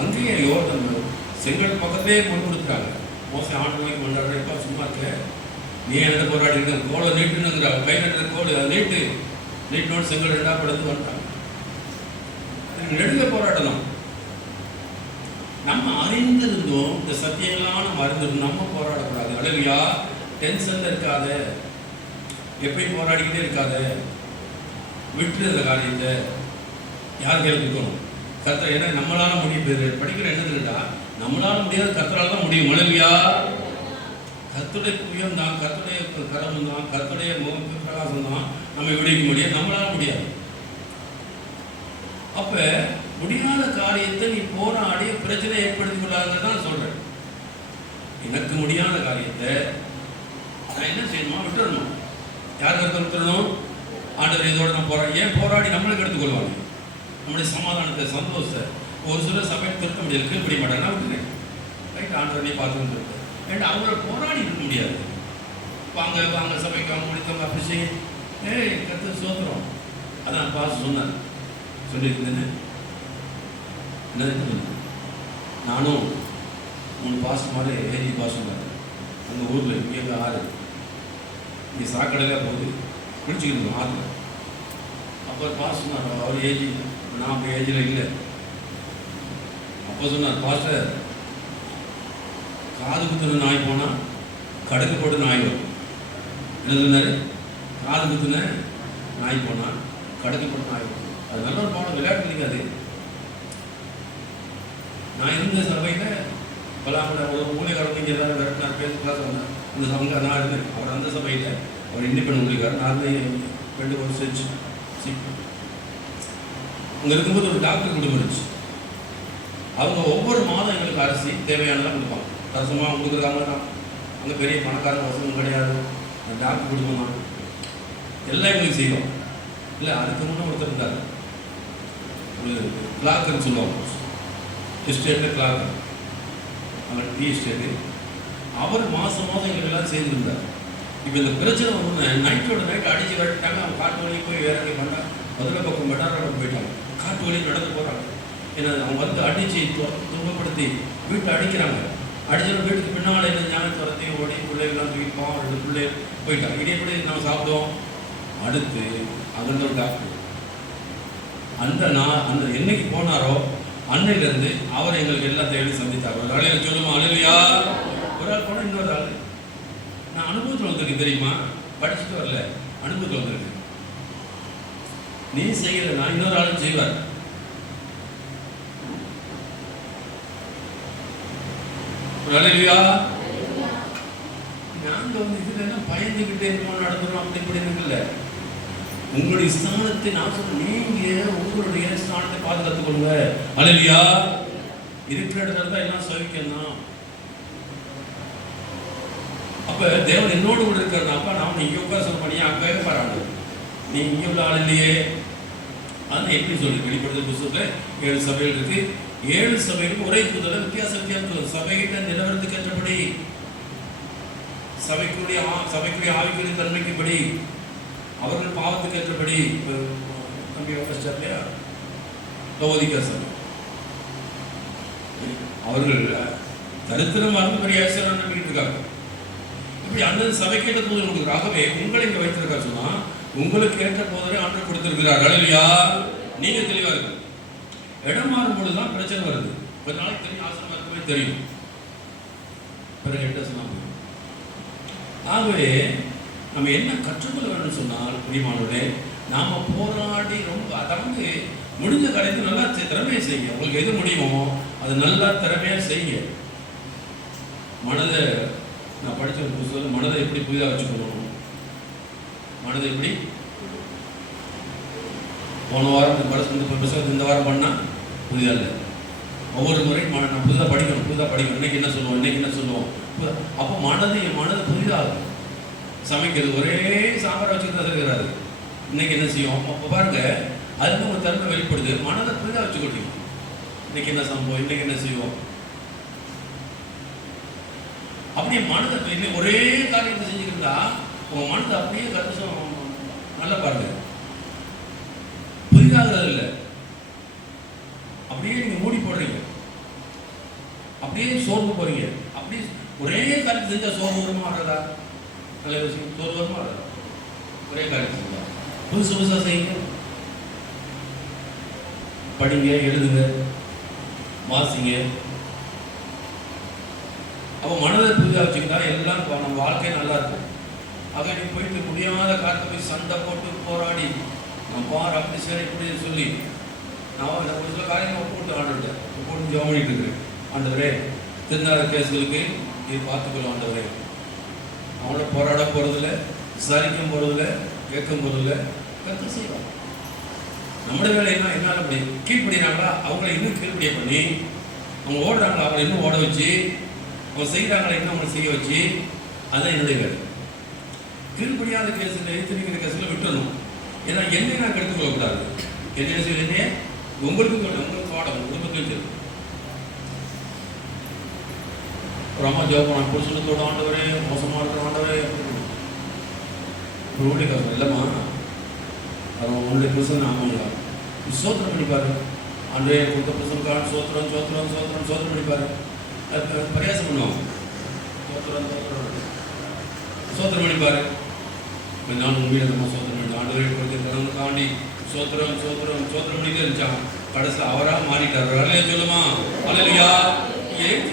அங்கேயே யோர்தான் செங்கல் பக்கத்திலே கொண்டு கொடுத்துறாங்க. மோசை ஆண்டு வாங்கி கொண்டாடுறப்பா சும்மா இருக்க, நீ என்ன போராடி இருக்க, கோலை நீட்டுனுங்கிற கை நட்டுற கோல் அதை நீட்டினோடு செங்கல் ரெண்டா படுத்து வந்துட்டாங்க. நெடுங்க போராட்டம். நம்ம அறிந்திருந்தோம் இந்த சத்தியங்களான நம்ம அறிந்திருந்தோம். நம்ம போராடக்கூடாது. அல்லேலூயா. டென்ஷன்ல இருக்காத, எப்படி போராடிக்கிட்டே இருக்காத, விட்டு இந்த காரியத்தை யார் கையில் கொடுக்கணும்? கர்த்தர். ஏன்னா நம்மளால முடியும். படிக்கிற என்ன இல்லைடா, நம்மளால முடியாது, கர்த்தரால தான் முடியும். அல்லேலூயா. கர்த்தருடைய புயம் தான், கர்த்தருடைய கரம் தான், கர்த்தருடைய முகம் பிரகாசம் தான் நம்ம விடுவிக்க முடியும். நம்மளால முடியாது. அப்ப முடியாத காரியத்தை நீ போராடி பிரச்சனை ஏற்படுத்திக் கொள்ளாதுன்னு தான் சொல்றேன். எனக்கு முடியாத காரியத்தை நான் என்ன செய்யணுமா? விட்டுறணும். யார் கருத்து விட்டுறணும்? ஆண்டவர் இதோட நான் போராடி, ஏன் போராடி நம்மளுக்கு எடுத்துக்கொள்வாங்க நம்முடைய சமாதானத்தை, சந்தோஷத்தை. ஒரு சில சபையை திருத்த முடியாது, கீழ்படிய மாட்டாங்க, நான் விட்டுறேன். ரைட், ஆண்டவரே பார்த்துன்னு இருக்கு. ஏன்னா அவங்கள போராடி இருக்க முடியாது. வாங்க வாங்க சபைக்கு அவங்க முடித்தவங்க அப்படி செய்ய, கருத்து சோத்துறோம். அதான் பாஸ் சொன்னார், சொல்லியிருந்தேன்னு என்ன. நானும் 3 பாஸ் மாதிரி ஏஜி பாஸ் சொன்னார். அந்த ஊரில் இங்கே ஆறு இங்கே சாக்கடையில் போகுது பிடிச்சிக்கணும் ஆற்றுல. அப்போ பாஸ் சொன்னார், அவர் ஏஜி, நான் அப்போ ஏஜில் இல்லை. அப்போ சொன்னார், பாஸ்டர் காது குத்துன நாய் போனால் கடுக்கு போட்டு நாய் வரும். என்ன சொன்னார்? காது குத்துன நாய் போனால் கடுக்கு போட்டு நாய் வரும். அது நல்ல ஒரு பாடம், விளையாட்டு இல்லைங்க அது. நான் இருந்த சபையில் பலாமட ஒரு ஊழியக்காரங்க இங்கே எல்லாரும் விரட்டினார், பேச கிளாஸ் வந்தேன். அந்த சபை நான் இருந்தேன். அவர் அந்த சபையில் அவர் இண்டிபெண்ட் ஊழியக்காரர். நான் 2 வருஷம் அங்கே இருக்கும்போது ஒரு டாக்டர் குடும்பம் இருந்துச்சு. அவங்க ஒவ்வொரு மாதம் எங்களுக்கு அரிசி தேவையானதான் கொடுப்பாங்க. ரசமாக கொடுக்குறாங்க தான். அங்கே பெரிய பணக்கார வசமும் கிடையாது. அந்த டாக்டர் குடும்பம் தான் எல்லாம் எங்களுக்கு செய்வோம். இல்லை, அதுக்கு முன்னே ஒருத்தர் இருந்தார், ஒரு கிளாக்குன்னு சொல்லுவாங்க, எஸ்டேட்டில் கிளாக்கு, அங்கே டீ எஸ்டேட்டு. அவர் மாதம் எங்களுக்கு எல்லாம் சேர்ந்துருந்தார். இப்போ இந்த பிரச்சனை ஒன்று நைட்டோட நைட் அடித்து வெட்டிட்டாங்க. அவங்க காட்டு வழி போய் வேற எங்கே பண்ணால் மதுரை பக்கம் மெட்டாரோட போயிட்டாங்க. காட்டு வழி நடந்து போகிறாங்க. ஏன்னா அவங்க வந்து அடித்து துன்பப்படுத்தி வீட்டை அடிக்கிறாங்க. அடிச்சிட வீட்டுக்கு பின்னால் என்ன ஞானத்தை வரத்தி ஓடி பிள்ளைகள்லாம் தூக்கிப்போம். 2 பிள்ளை போயிட்டாங்க. இதே கூட நம்ம சாப்பிடுவோம். அடுத்து அங்கிருந்த ஒரு டாக்டர் அந்த என்னைக்கு போனாரோ அன்னையிலேருந்து அவர் எங்களுக்கு எல்லாம் தேடி சந்தித்தார். ஒரு ஆளையில் சொல்லுவோம், அல்லேலூயா. ஒரு ஆள் போனால் இன்னொரு ஆள். நான் அனுபவத்தில் வந்திருக்கேன் தெரியுமா, படிச்சுட்டு வரல, அனுபவத்தில் வந்திருக்கேன். நீ செய்யலைன்னா இன்னொரு ஆளும் செய்வார். அல்லேலூயா. நாங்கள் வந்து இதில் என்ன பயந்துக்கிட்டே இருக்கோம், நடந்துடும் அப்படி இப்படின்னு இல்லை. உங்களுடைய ஸ்தானத்தை நான் சொல்றேன், நீங்க உங்களுடைய ஸ்தானத்தை பாதுகாத்துக் கொள்ளுங்க. அல்லேலூயா. இருக்கிற இடத்துல தான் எல்லாம் சவிக்கணும். அப்ப தேவன் என்னோடு கூட இருக்கிறனாப்பா நான் இங்கே உட்கார சொல்ல பண்ணி அங்கே பாராடு, நீ இங்கே உள்ள ஆள் இல்லையே. அதான் எப்படி சொல்லி வெளிப்படுத்த புத்தகத்தில் 7 சபைகள் இருக்கு. 7 சபைகளுக்கு ஒரே புத்தக வித்தியாசம். சபைகிட்ட நிலவரத்துக்கு ஏற்றபடி, சபைக்குரிய ஆவிக்குரிய தன்மைக்குப்படி, அவர்கள் பாவத்துக்கு ஏற்றபடி. தம்பி இல்லையா, லவோதிக்கா சபை அவர்கள் தரித்திரம் மறந்து பெரிய ஐஸ்வர்யம் நம்பிக்கிட்டு இருக்காங்க. இப்படி அந்த சபைக்கு ஏற்ற போது கொடுக்குறாங்க. ஆகவே உங்களை இங்கே வைத்திருக்காரு சொன்னா உங்களுக்கு ஏற்ற போதே ஆண்டவர் கொடுத்திருக்கிறார். அல்லேலூயா. நீங்க தெளிவா இருக்கு. இடம் மாறும் பொழுதுதான் பிரச்சனை வருது. கொஞ்ச நாளைக்கு தெரியும், ஆசிரமம் இருக்கும்போது தெரியும், பிறகு என்ன சொன்னாங்க. ஆகவே நம்ம என்ன கற்றுக்கொள்ள வேண்டும் சொன்னால் பிரியமானவர்களே, நாம போராடி ரொம்ப அதாவது முடிஞ்ச காரியத்தை நல்லா திறமையை செய்யுங்க. உங்களுக்கு எது முடியுமோ அது நல்லா திறமையா செய்யுங்க. மனதை நான் படித்த ஒரு புத்தகம், மனதை எப்படி புதிதாக வச்சுக்கணும், மனதை எப்படி போன வாரம் புத்தகம் இந்த வாரம் பண்ணால் புதிதாக இல்லை. ஒவ்வொரு முறையும் நான் புதிதாக படிக்கணும். இன்னைக்கு என்ன சொல்லுவோம். அப்போ மனது புதிதாகும். சமைக்கிறது ஒரே சாம்பார் வச்சுட்டு தான் இருக்கிறாரு. இன்னைக்கு என்ன செய்யும், அப்போ பாருங்க, அதுக்கு உங்கள் திறமை வெளிப்படுது. மனதை புதிதாக வச்சுக்கொள்ளுங்க. இன்னைக்கு என்ன சம்பவம், இன்னைக்கு என்ன செய்வோம், அப்படியே மனதை ஒரே காரியத்தை செஞ்சுக்கிட்டா உங்கள் மனதை அப்படியே கருத்து நல்லா பாருங்க, புதிதாகிறது இல்லை. அப்படியே நீங்கள் மூடி போடுறீங்க, அப்படியே சோர்ந்து போறீங்க. அப்படியே ஒரே காரியத்தை செஞ்சால் சோர்வு வருமா வர்றதா? நல்ல விஷயம், சோர்வு வருமா வர்றதா? ஒரே காரியத்தை செஞ்சா புதுசாக செய்யுங்க. படிங்க, எழுதுங்க, வாசிங்க. அப்போ மனதை புதிதாக வச்சுக்கிட்டா எல்லாம் நம்ம வாழ்க்கை நல்லா இருக்கும். ஆக நீ போயிட்டு முடியாத காலத்தை போய் சண்டை போட்டு போராடி நான் பார் அப்படி சரி இப்படி சொல்லி நான் ஒரு சில காரியங்கள் ஒப்புட்டு ஆண்டுட்டேன். ஒப்புட்டு ஜெபம் பண்ணிட்டு இருக்கிறேன். ஆண்டவரே, திருநாத கேசுகளுக்கு நீ பார்த்துக்கொள்ள ஆண்டவரே. அவங்கள போராட போகிறதில்ல, விசாரிக்கும் போகிறதில்ல, கேட்கும் போகிறதில்ல, கருத்து செய்வாங்க. நம்முடைய வேலைன்னா என்னால் அப்படி கீழ்படினாங்களா அவங்கள இன்னும் கீழ்படிய பண்ணி, அவங்க ஓடுறாங்களா அவங்கள இன்னும் ஓட வச்சு, அவங்க செய்கிறாங்களா இன்னும் அவங்களை செய்ய வச்சு, அதுதான் என்னுடைய வேலை. கீழ்படியாத கேஸில் எடுத்து நிற்கிற கேஸில் விட்டுறணும். ஏன்னா என்னை நான் கெடுத்துக்கொள்ளக்கூடாது. என்ன செய்ய உங்களுக்கு பாடம் குடும்பத்தையும் சரி. ஒரு அம்மா ஜெபம் புருஷனத்தோட ஆண்டவரே, மோசமாக இருக்கிற ஆண்டவரே, ஒரு ஊழிய காசு இல்லைம்மா, அவன் உன்னுடைய புருஷன் ஆமாங்களா சோத்திரம் பண்ணிப்பாரு. ஆண்டவரே கொடுத்த புருஷனுக்கான சோத்திரம் பண்ணிப்பாரு. அது பரியாசம் பண்ணுவாங்க. சோத்திரம் பண்ணிப்பாரு. நான் உண்மையில நம்ம சோத்திரம் பண்ணி ஆண்டவரே கொடுத்து தாண்டி சோத்திரம் பண்ணிட்டே இருந்துச்சான். கடைசியில் அவராக மாறிட்டார். அலையா சொல்லுமா, அலையா எழுத்து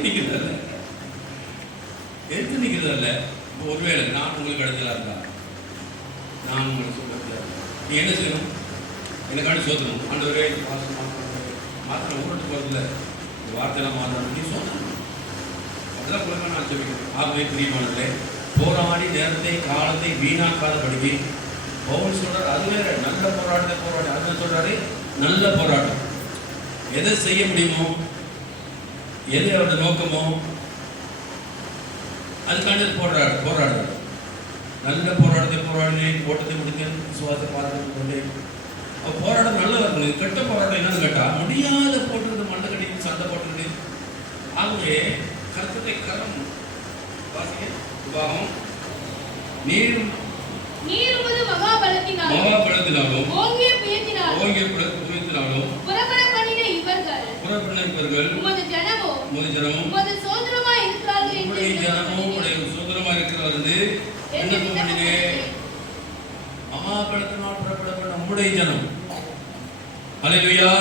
நிற்கிறதல்ல. ஒருவேளை நான் உங்களுக்கு இடத்துல இருந்தா நான் உங்களுக்கு சொல்ல நீ என்ன செய்யணும், எனக்காண்டி சோத்தணும். ஆண்டவரே மாத்திரம் ஊருக்கு போகிறதில்ல, இந்த வார்த்தையெல்லாம் மாற்றணும், நீ சோத்தணும். அதெல்லாம் கொடுக்க நான் சொல்லிக்கிறேன். ஆகவே பிரியமானவர்களே, போராடி நேரத்தை காலத்தை வீணாக்காத படிக்க பவுல் சொல்றாரு. அது வேற நல்ல போராடி அது சொல்றாரு, நல்ல போராட்டம். எதை செய்ய முடியுமோ, எது அவருடைய நோக்கமோ அதுக்காண்டி போராடுறாரு. நல்ல போராட்டத்தை ஓட்டத்தை முடித்தேன், விசுவாசத்தை பார்த்து கொண்டேன். போராட்டம் நல்லா இருக்கணும். கெட்ட போராட்டம் என்னன்னு கேட்டா, முடியாத போட்டுறது, மண்டை கட்டி சண்டை போட்டுறது. ஆகவே கருத்தை கரம் வாசிங்க. விவாகம் மகாபலத்தினாலும் ஓங்கிய புயத்தினாலும் புறப்பட பண்ணின இவர்கள் உமது ஜனமும் உமது சுதந்திரமா இருக்கிறார்கள் என்று விண்ணப்பம் பண்ணினேன். மகாபலத்தினால் புறப்பட பண்ண நம்முடைய ஜனம். அல்லேலூயா.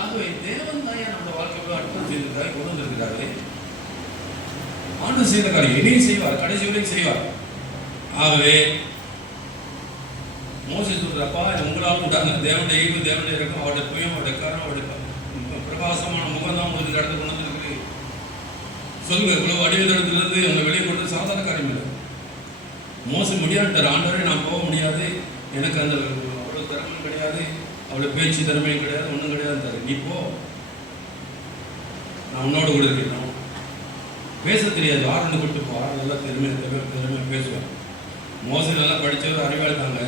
ஆகவே தேவன் தாயா நம்ம வாழ்க்கையில் அற்புதம் செய்திருக்கிறார், கொண்டு வந்திருக்கிறாரு. ஆண்டு செய்த காரியம் இனியும் செய்வார், கடைசி வரைக்கும் செய்வார். ஆகவே மோசே சொல்றப்பா, உங்களால் உண்டான தேவனுடைய ஈவு, தேவனுடைய இறக்கம், அவருடைய புயம், அவருடைய கரம், அவருடைய பிரகாசமான முகம் தான் உங்களுக்கு இடத்துக்கு கொண்டு வந்துருக்கு. சொல்லுங்க, இவ்வளவு அடிவதடத்திலிருந்து அவங்க வெளியே கொண்டு சாதாரண காரியம் இல்லை. மோச முடியாட்டார். ஆண்டவரே நான் போக முடியாது, எனக்கு அந்த அவ்வளோ திறமையும் கிடையாது, அவ்வளோ பேச்சு திறமையும் கிடையாது, ஒன்றும் கிடையாது. நீ போ, நான் உன்னோட கூட இருக்கேன். பேச தெரியாது, ஆறுன்னு கூட்டு போ. ஆறு நல்லா திறமை பேசுவார். மோசை நல்லா படித்தவர், அறிவாளி தாங்க.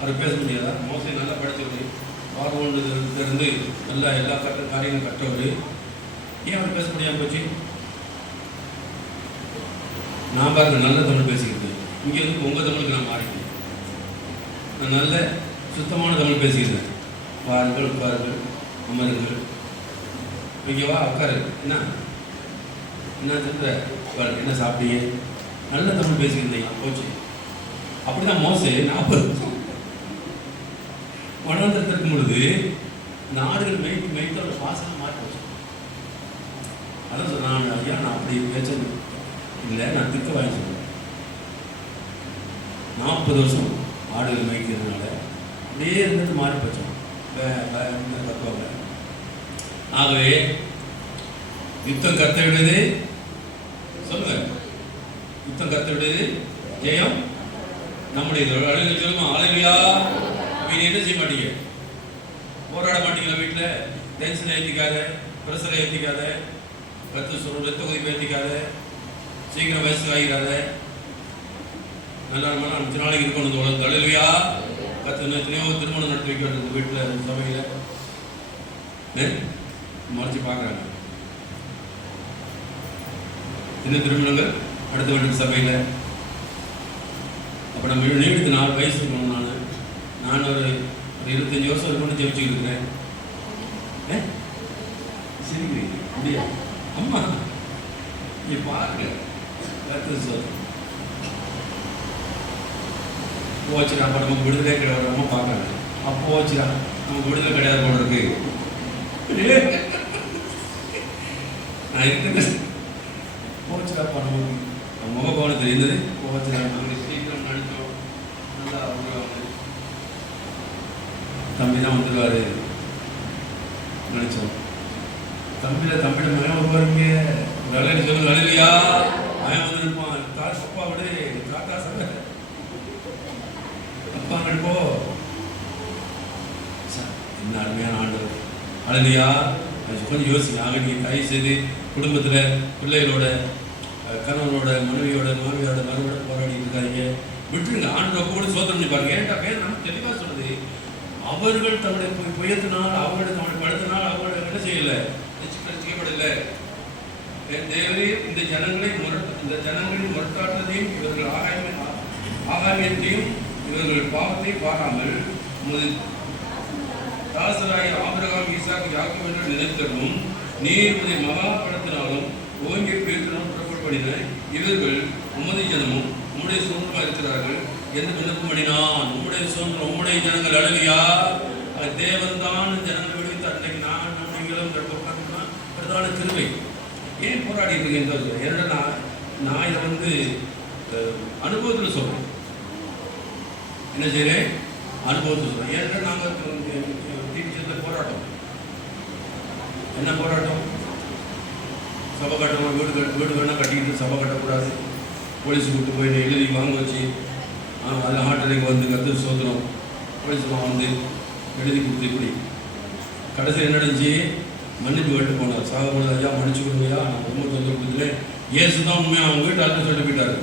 அவர் பேச முடியாதா? மோசை நல்லா படித்தவர், பார்வோன்றது நல்லா எல்லா காரியங்களும் கற்றவர். ஏன் அவர் பேச முடியாமல் போச்சு? நான் பாருங்க நல்ல தமிழ் பேசிக்கிறது. இங்கே வந்து உங்கள் தமிழுக்கு நான் மாறிக்கிறேன். நான் நல்ல சுத்தமான தமிழ் பேசிக்கிறேன். பாருங்கள், உட்காருங்கள், அமருங்கள், இங்கே வா உட்காரு, என்ன சொல்ற, என்ன சாப்பிட்டீங்க, நல்ல தமிழ் பேசிக்கிறீங்க போச்சு. அப்படிதான் மோசே 40 வனாந்தரத்தில் இருக்கும் பொழுது நாடுகள் மேய்த்தோட பாசனம் மாறி போச்சு. அதான் சொன்னான், ஐயா நான் அப்படி பேச இல்லை, நான் திக்க வாங்கி சொல்றேன். 40 வருஷம் ஆடுகள் மேய்க்கிறதுனால அப்படியே இருந்துட்டு மாறி போச்சோம் கத்துவாங்க. ஆகவே யுத்தம் கர்த்தருடையது, சொல்லுங்க, யுத்தம் கர்த்தருடையது, ஜெயம் நம்முடைய. அழகு சொல்லுமா, அழகியா நீ என்ன செய்ய மாட்டீங்க, போராட மாட்டீங்களா? வீட்டில் டென்ஷனை ஏற்றிக்காத, ப்ரெஷரை ஏற்றிக்காத, ரத்த கொதிப்பு ஏற்றிக்காத, சீக்கிரம் வயசு ஆகிடாத, நல்லா 5 நாளைக்கு இருக்கணும் உலகத்து. அழகியா எத்தனையோ திருமணம் நடத்தி வைக்கிறது வீட்டில் சபையில் மறைச்சி பார்க்குறாங்க. இன்னும் திருமணங்கள் அடுத்த வீட்டு சபையில். அப்போ நம்ம நீடித்து 4 வயசு இருக்கணும். நான் ஒரு 25 வருஷம் இருக்கணும்னு ஜெயிச்சுக்கிட்டு இருக்கிறேன். சிரிக்கிறீங்க அப்படியா? அம்மா நீ பாருங்க, போச்சுடா, அப்போ நமக்கு விடுதலை கிடையாது. அம்மா பார்க்குறாங்க, அப்போ போச்சுடா நமக்கு விடுதலை கிடையாது போல இருக்கு. நான் இருக்கிறது போச்சுடாப்பா, நமக்கு முகக்கோணம் தெரிந்தது போச்சுடா, நாங்கள் சீக்கிரம் நினைச்சோம். நல்லா அவங்க தம்பி தான் வந்துடுவார் நினைச்சோம். தம்பியோட மகன் வருவாருங்க. வேலைக்கு சொல்லுங்க, அழகியா மகன் வந்துருப்பான். அப்பா விடு, தாத்தா சங்க அப்பா நடிப்போ. என்ன அருமையான ஆண்டவர், அழகியா. கொஞ்சம் யோசிங்க. ஆக நீங்கள் தயவு செய்து குடும்பத்தில் பிள்ளைகளோட, கணவனோட, மனைவியோட, மாமியோட, மருவோட போராடி இருக்காங்க. விட்டுருங்க. ஆண்டவர் கூட சோதனை பண்ணி பாருங்க. ஏன்டா பேர் நம்ம தெளிவாக சொல்லுது, அவர்கள் தன்னுடைய புயத்தினால், அவர்கள் தன்னுடைய படுத்தினால் அவர்கள் என்ன செய்யலை, ரசிக்கப்படலை. தேவரே இந்த ஜனங்களின் முரட்டாட்டத்தையும் இவர்கள் ஆகாமியத்தையும் இவர்கள் பாவத்தை பாராமல் தாசராய ஆபிரகாம், ஈசாக்கு, யாக்கோபு என்று நினைத்ததும் நீர் உமது மகாபலத்தினாலும் ஓங்கிய பேரினாலும் புறப்படுபடின இவர்கள் உமது ஜனமும் உம்முடைய சுதந்திரமாக இருக்கிறார்கள் என்று விண்ணப்பம் பண்ணினான். உம்முடைய சுதந்திரம், உம்முடைய ஜனங்கள். அழகியா தேவன் தான் ஜனங்களை விடுவித்து அன்றைக்கு நான் நீங்களும் உட்காந்துனா பிரதான கிருபை. ஏன் போராடி இருக்கீங்க? ஏன்னா நான் இதை அனுபவத்தில் சொல்கிறேன். என்ன செய்கிறேன்? அனுபவத்தில் சொல்கிறேன். ஏன்னா நாங்கள் டீச்சரில் போராட்டம். என்ன போராட்டம்? சபை கட்டணும், வீடு வேணால் கட்டிக்கிட்டு சபை கட்டக்கூடாது. போலீஸ் கூப்பிட்டு போய் எழுதி வாங்க வச்சு அதில் ஆட்டரைக்கு வந்து கற்று சோதனம் போலீஸ்லாம் வந்து எழுதி கொடுத்து இப்படி கடைசியில் என்ன நடந்துச்சு? மன்னிப்பு கேட்டு போனார். சாகப்போது ஐயா மன்னிச்சு கொடுங்கய்யா, நான் ரொம்ப தொந்தரவு கொடுத்துட்டேன். ஏசு தான் உண்மையாக அவங்க வீட்டு அழுத்த சொல்லி போயிட்டார்.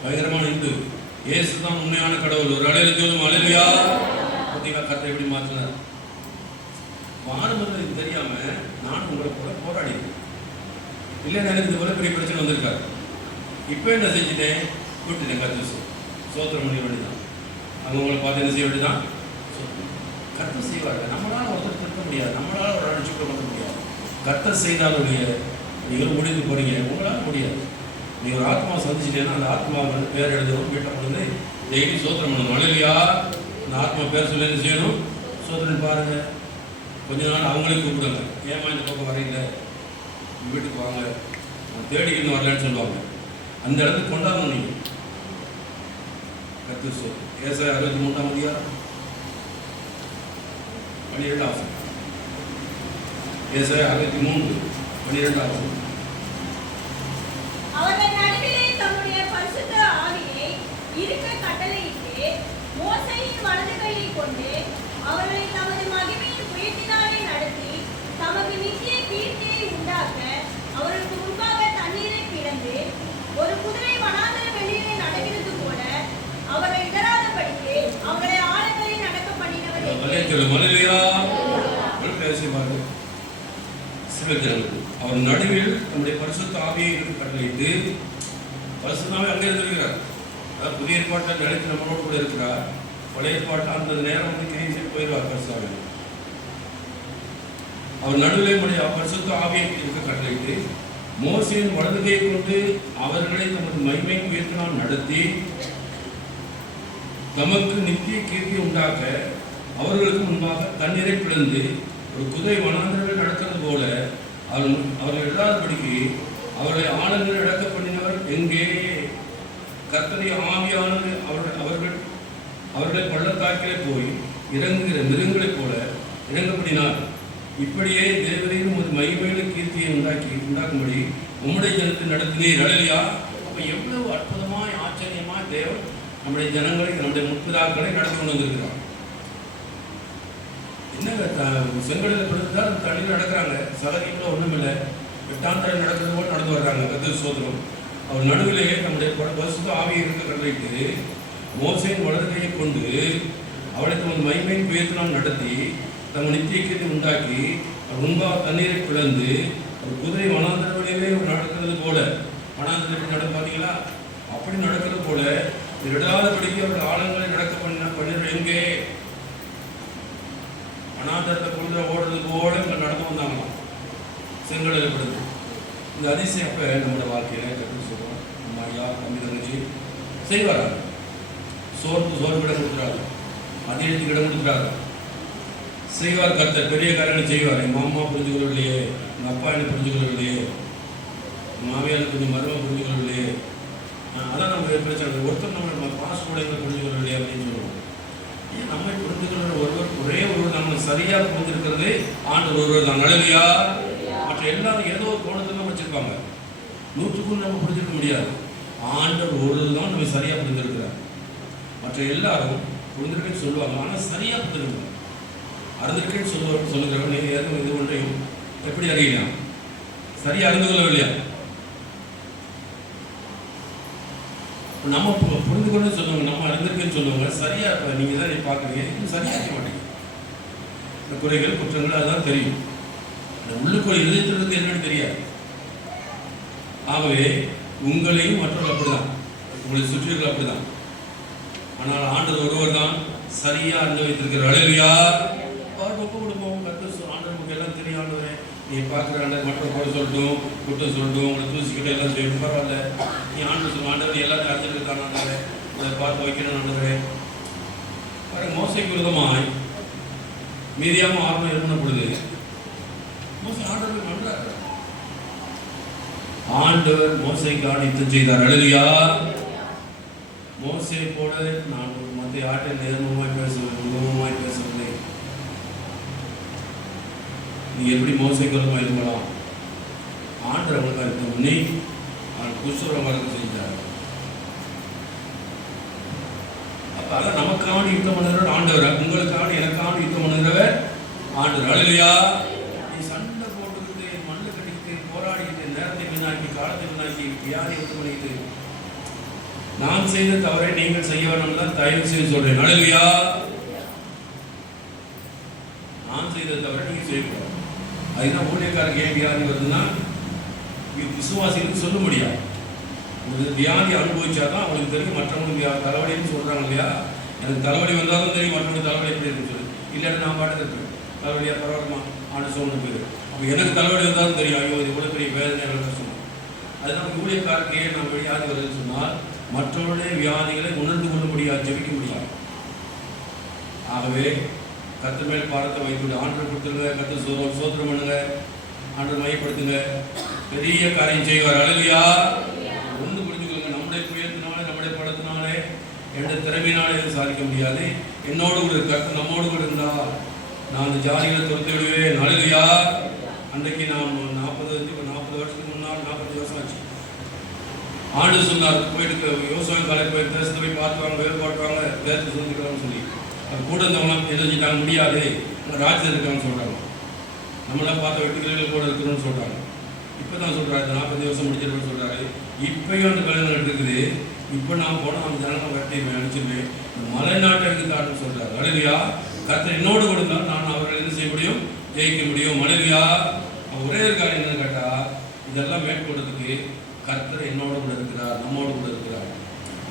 பயங்கரமான இந்து. ஏசு தான் உண்மையான கடவுள். ஒரு அலையில சொல்லும், அலையிலையா பார்த்தீங்களா கத்தை எப்படி மாற்றினார். வாரமத்தில் தெரியாமல் நான் உங்களை கூட போராடினேன். இல்லைன்னா எனக்கு இது போல பெரிய பிரச்சனை வந்திருக்காரு. இப்போ என்ன செஞ்சுட்டேன்? கூப்பிட்டுட்டேன். கத்து சோத்திரம் பண்ணி வேண்டியதான். அவங்க உங்களை பார்த்து என்ன செய்ய வேண்டியதான்? கத்த செய்வார்கள். நம்மளால் ஒருத்தர் திருத்த முடியாது, நம்மளால் ஒரு அடிச்சு கூட பண்ண முடியாது. கத்த செய்தாலுடைய நீங்கள் முடிந்து போறீங்க, உங்களால் முடியாது. நீங்கள் ஒரு ஆத்மா சந்திச்சிட்டேன்னா அந்த ஆத்மாவை பேர் எழுதவும் வீட்டில் கொண்டு டெய்லி சோத்திரம் பண்ணணும். அழகியா அந்த ஆத்மா பேர் சொல்லி என்ன செய்யணும்? சோத்திரம் பாருங்கள். கொஞ்ச நாள் அவங்களே கூப்பிடுங்க. ஏமா இந்த பக்கம் வரையில, வீட்டுக்கு வாங்க, தேடிக்கின்னு வரலன்னு சொல்லுவாங்க. அந்த இடத்துக்கு கொண்டாடணும். நீங்கள் கத்து சொல். ஏசாயா 63ஆம் அதிகாரம் 12 ஏசாயா 63:12. அவர்கள் நடுவிலே தம்முடைய பரிசுத்த ஆவியை இருக்க கட்டளையிட்டு மோசேயின் வலது கையை கொண்டு அவர்களை தமது மகிமையின் புயத்தினாலே நடத்தி தமக்கு நித்திய கீர்த்தியை உண்டாக்க அவர்களுக்கு முன்பாக தண்ணீரை பிளந்து ஒரு குதிரை வனாந்தர வெளியிலே நடக்கிறது போல அவரை இடராதபடிக்கு அவர்களை ஆழங்களை நடக்க பண்ணினவர். அவர் நடுவில் நம்முடைய பரிசுத்த ஆவியை கட்டளையிட்டு, பரிசுத்தாவே அங்கே இருந்திருக்கிறார். அதாவது புதிய ஏற்பாட்டில் நிலைத்து நம்மளோடு கூட இருக்கிறார். பழைய ஏற்பாட்டில் அந்த நேரம் வந்து கிரீசில் போயிடுவார் பரிசுத்தாவே. அவர் நடுவிலே நம்முடைய பரிசுத்த ஆவியை கட்டளையிட்டு மோசேயின் வலதுகையை கொண்டு அவர்களை தமது மகிமை உயர்த்தினால் நடத்தி தமக்கு நித்திய கீர்த்தி உண்டாக்க அவர்களுக்கு முன்பாக தண்ணீரை பிளந்து ஒரு குதிரை வனாந்தரங்கள் நடக்கிறது போல அவர்கள் இல்லாதபடிக்கு அவர்களை ஆழங்கள் நடக்க பண்ணினவர் எங்கே? கர்த்தருடைய ஆவியானது அவர்களை பள்ளத்தாக்கிலே போய் இறங்குகிற மிருகங்களைப் போல இறங்கப்படினார். இப்படியே தேவரையும் உமது மகிமையில கீர்த்தியை உண்டாக்கும்படி உம்முடைய ஜனத்தை நடத்தினீர். அல்லேலூயா. அப்ப எவ்வளவு அற்புதமாய் ஆச்சரியமாய் தேவன் நம்முடைய ஜனங்களை, நம்முடைய முற்பிதாக்களை நடத்தி கொண்டு வந்திருக்கிறார். என்னங்க செங்கடலை படுத்துதான் தண்ணியில் நடக்கிறாங்க, சகதிக்குள்ள ஒன்றும் இல்லை, எட்டாந்தரை நடக்கிறது போல நடந்து வர்றாங்க. கர்த்தர் சோதரம் அவர் நடுவிலேயே நம்முடைய பரிசுத்த ஆவியை இருக்க கட்டளையிட்டு மோசேயின் வலது கையை கொண்டு அவளை தமது மகிமையின் உயர்த்தினால் நடத்தி தங்கள் நித்திய கீர்த்தி உண்டாக்கி முன்பாக தண்ணீரை பிளந்து ஒரு குதிரை வனாந்தர வழியிலே நடக்கிறது போல, வனாந்தரத்தை நடப்பாதீங்களா, அப்படி நடக்கிறது போல விடாதபடிக்கு அவர்கள் ஆழங்களை நடக்க பண்ணிடுற எங்கே வனாந்தரத்தை கொண்டு ஓடுறது போல நடந்து வந்தாங்களாம். செங்கடல் படுது. இந்த அதிசயம் அப்போ நம்மளோட வாழ்க்கையில கற்று சொல்லுவோம். நம்ம ஐயா தம்பி தங்கச்சி செய்வாராங்க. சோர்வு இடம் கொடுக்குறாங்க, அதிகத்துக்கு இடம் கொடுக்குறாங்க, செய்வார். கர்த்தர் பெரிய காரியங்களை செய்வார். எங்கள் மாமா புரிஞ்சுக்கொள்ளலையே, எங்கள் அப்பா என்ன புரிஞ்சுக்கொள்ளலையே, மாமியார் கொஞ்சம் மரும புரிஞ்சுக்கொள்ளலையே, அதான் நம்ம பிரச்சனை. ஒருத்தர் நம்ம பாஸ்போர்ட் எங்களை புரிஞ்சுக்கொள்ளலையே அப்படின்னு சொல்லுவோம். ஏன் நம்மை புரிஞ்சுக்கொள்ள ஒரே ஒருவர் நம்ம சரியாக புரிஞ்சிருக்கிறது ஆண்டவர் ஒருவர் தான். அல்லேலூயா. மற்ற எல்லாரும் ஏதோ ஒரு கோணத்தில் வச்சிருப்பாங்க, 100க்கும் நம்ம புரிஞ்சிக்க முடியாது. ஆண்டவர் ஒருவர் தான் நம்ம சரியாக புரிஞ்சிருக்கிறார். மற்ற எல்லாரும் புரிஞ்சிருக்கேன்னு சொல்லுவாங்க, ஆனால் சரியாக புரிஞ்சிருக்காங்க. அறிந்திருக்கேன்னு சொல்லுகிறவன் ஏதும் இது ஒன்றையும் எப்படி அறியலாம்? சரியாக அறிந்து கொள்ளவில்லையா? நம்ம புரிந்து கொண்டு சொல்லுவாங்க, நம்ம அறிந்திருக்கேன்னு சொல்லுவாங்க. சரியா இப்போ நீங்கள் தான் பார்க்குறீங்க, இன்னும் சரியாக இருக்க மாட்டேங்க. இந்த குறைகள் குற்றங்கள் அதுதான் தெரியும். இந்த உள்ளுக்குள் இருதயத்திலிருந்து என்னன்னு தெரியாது. ஆகவே உங்களையும் மற்றவர்கள் அப்படிதான், உங்களை சுற்றிகள் அப்படிதான். ஆனால் ஆண்டவர் ஒருவர் தான் சரியா அறிந்து வைத்திருக்கிறார். அல்லேலூயா. அவர் ஒப்பு கொடுப்போம். கர்த்தர் ஆண்டவர் நமக்கு எல்லாம் தெரியும். ஆண்டவரே நீ பார்க்குறாண்ட மற்ற குறை சொல்லட்டும், குற்றம் சொல்லட்டும், உங்களை தூசிக்கிட்ட எல்லாம் செய்யணும், பரவாயில்ல. நீ ஆண்டவர் ஆண்டவர் எல்லாத்தையும் அறிஞ்சிருக்கான். ஆண்டவரே அதை பார்த்து வைக்கணும். ஆண்டவரே மோசைக்கு விரோதமாய் மீதியாமல் ஆர்வம் ஏற்பன பொழுது மோசை ஆண்டவர் நன்றார். ஆண்டவர் மோசைக்கான யுத்தம் செய்தார். அல்லேலூயா. மோசை போல நான் மத்திய ஆட்டை நேர்மமாய் பேசவில்லை. நீ எப்படி மோசைக்கு விரோதமாக இருக்கலாம்? ஆண்டவர் அவங்களுக்காக யுத்தம் பண்ணி அவன் குஷ்டரோகம் வரது செஞ்சார். அப்ப அதான் நமக்கான யுத்தம் பண்ணுறவர் ஆண்டவர், உங்களுக்கான எனக்கான யுத்தம் பண்ணுகிறவர் ஆண்டவர். அல்லேலூயா. நீ சண்டை போட்டுக்கிட்டு, மண்ணு கட்டிக்கிட்டு, போராடிக்கிட்டு, நேரத்தை வீணாக்கி, காலத்தை வீணாக்கி, வியாதி யுத்தம் பண்ணிக்கிட்டு, நான் செய்த தவறை நீங்கள் செய்ய வேணும் தான் தயவு செய்து சொல்றேன். அல்லேலூயா. நான் செய்த தவறை நீங்க செய்யக்கூடாது. அதுதான் ஊழியக்காரருக்கு ஏன் வியாதி வருதுன்னா விசுவாசிகளுக்கு சொல்ல முடியாது. ஒரு வியாதி அனுபவிச்சாதான் அவங்களுக்கு தெரியும். மற்றவங்களுக்கு தலைவலின்னு சொல்றாங்க இல்லையா, எனக்கு தலைவலி வந்தாலும் தெரியும் மற்றவங்களுக்கு தலைவலி எப்படி இருக்குன்னு சொல்லி. இல்லைன்னு நான் பாட்டு இருப்பேன், தலைவலியா பரவாயில்லமா ஆன சோழனு போயிடும். அப்போ எனக்கு தலைவலி வந்தாலும் தெரியும், ஐயோ இது இவ்வளோ பெரிய வேதனை கஷ்டம். அதுதான் ஊழியக்காரருக்கு ஏன் நம்ம வியாதி வருதுன்னு சொன்னால் மற்றவருடைய வியாதிகளை உணர்ந்து கொள்ள முடியாது, ஜெபிக்க முடியாது. ஆகவே கர்த்தர் மேல் பாரத்தை வைத்துட்டு ஆண்டவர் கொடுத்துருங்க, கர்த்தர் சோத்திரம் பண்ணுங்க, ஆண்டவர் மையப்படுத்துங்க, பெரிய காரியம் செய்வார். அல்லேலூயா. ஒன்று புரிஞ்சுக்கோங்க, நம்முடைய புயத்தினாலே, நம்முடைய படத்தினாலே, எந்த திறமையினாலே எதுவும் சாதிக்க முடியாது. என்னோடு கூட கர்த்தர் நம்மோடு கூட இருந்தால் நான் அந்த ஜாதிகளை துரத்தி விடுவேன். அல்லேலூயா. அன்றைக்கு நான் 40 வருஷத்துக்கு முன்னால் 40 வருஷம் ஆச்சு. ஆண்டு சொன்னார், போயிட்டு விவசாயம் காலை போய் தேசத்தை போய் பார்த்துவாங்க, வேறுபாட்டுவாங்க, தேசத்தை சொல்லிக்கிறாங்கன்னு சொல்லி அது கூட இருந்தவங்களாம் தெரிஞ்சுட்டாங்க முடியாது, ராஜ்யம் இருக்காங்கன்னு சொல்கிறாங்க. நம்மளாம் பார்த்த வெட்டுக்கிளைகள் கூட இருக்கணும்னு சொல்கிறாங்க. இப்போ தான் சொல்கிறாரு 40 வருஷம் முடிச்சிருக்கணும்னு சொல்கிறாரு. இப்போயும் அந்த வேலை நடக்குது. இப்போ நான் போனால் அந்த ஜனங்கள் வெட்டி அனுப்பிச்சிருவேன், மலை நாட்டை இருக்குதான்னு சொல்கிறாரு. அல்லேலூயா. கர்த்தர் என்னோடு கொடுத்தால் நான் அவர்கள் என்ன செய்ய முடியும்? ஜெயிக்க முடியும். அல்லேலூயா. ஒரே ஒரு காரியம் என்னன்னு கேட்டால், இதெல்லாம் மேற்கொள்றதுக்கு கர்த்தர் என்னோடு கூட இருக்கிறார், நம்மோடு கூட இருக்கிறார்.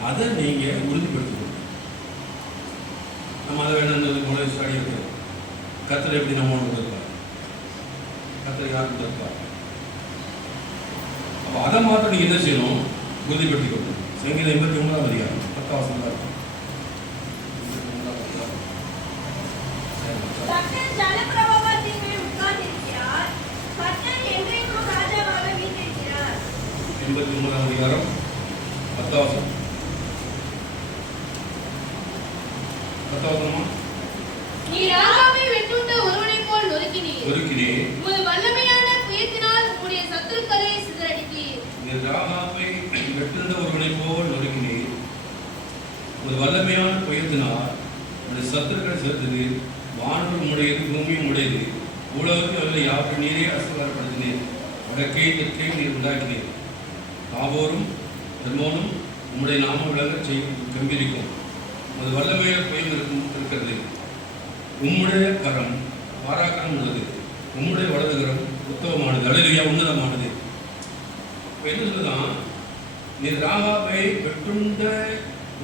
அதை நீங்கள் உறுதிப்படுத்திக்கணும். நம்ம அதை வேணும்னு முதல் ஸ்டடி இருக்கிறோம். கர்த்தர் எப்படி நம்மோடு கூட இருப்பார்? கர்த்தர் யார் கூட இருப்பார்? அப்போ அதை மாத்திரம் நீங்கள் என்ன செய்யணும்? உறுதிப்படுத்திக்கணும். சங்கீதம் 89ஆம் அதிகாரம் 10ஆம் வசனம் இருக்கும். கர்த்தர் ஜலப்பிரவாகத்தின் மேல் உட்கார்ந்திருக்கிறார். கர்த்தர் என்றென்றும் ராஜாவாக வீற்றிருக்கிறார். 89ஆம் அதிகாரம் 10ஆம் வசனம். நீர் ஆகாமை வெட்டுண்ட ஒருவனைப் போல் நொறுக்கினீர். ஒருக்கினீர். உமது வல்லமையான புயத்தினால் உம்முடைய சத்துருக்களை சிதறடித்தீர். நீர் ராகாபை வெட்டுண்ட ஒருவனைப் போல் நொறுக்கினீர். உமது வல்லமையான புயத்தினால் உம்முடைய சத்துருக்களை சிதறடித்தீர். வானம் உம்முடையது, பூமியும் உடையது. உலகத்தில் உள்ள யாவற்றை நீரே அசுகாரப்படுத்தினீர். வடக்கே தெற்கே நீர் உண்டாக்கினீர். தாபோரும் ஹெர்மோனும் உம்முடைய நாம விளங்கச் செய்யும் கம்பீரிக்கும். அது வல்லமையான புயம் இருக்கிறது. உம்முடைய கரம் பாராக்கரம் உள்ளது. உம்முடைய வலதுகரம் உத்தமமானது. அல்லேலூயா, உன்னதமானது. இப்போ என்ன சொல்லுதான், நீர் ராகாபை வெட்டுண்ட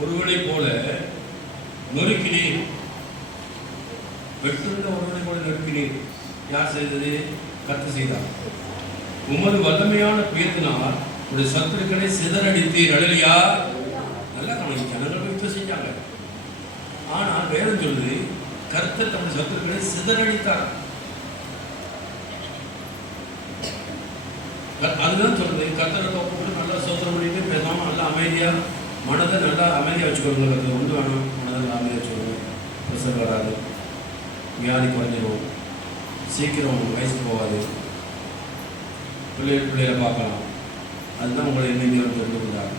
ஒருவனைப் போல நொறுக்கினீர். வெட்டுண்ட ஒருவனைப் போல நொறுக்கினீர். யார் செய்தது? கர்த்தர் செய்தார். உமது வல்லமையான புயத்தினால் உடைய சத்துருக்களை சிதறடித்தீர். அல்லேலூயா. நல்லா கவனிங்க, ஜனங்கள் போய் செஞ்சாங்க. ஆனால் வேதம் சொல்லுது, கர்த்தர் தம்முடைய சத்துருக்களை சிதறடித்தார். அதுதான் சொல்றது. கர்த்தரை போட்டு நல்லா சோதனை பண்ணிட்டு பேசாம நல்லா அமைதியா மனதை நல்லா அமைதியா வச்சுக்கொள்ளுங்க. கருத்து ஒன்று வேணும், மனதை நல்லா அமைதியா வச்சுக்கொள்ளுங்க. ப்ரெஷர் வராது, வியாதி குறைஞ்சிடும், சீக்கிரம் வயசு போகாது, பிள்ளைகளை பார்க்கலாம். அதுதான் உங்களை என்னைக்கு தெரிந்து கொண்டாங்க.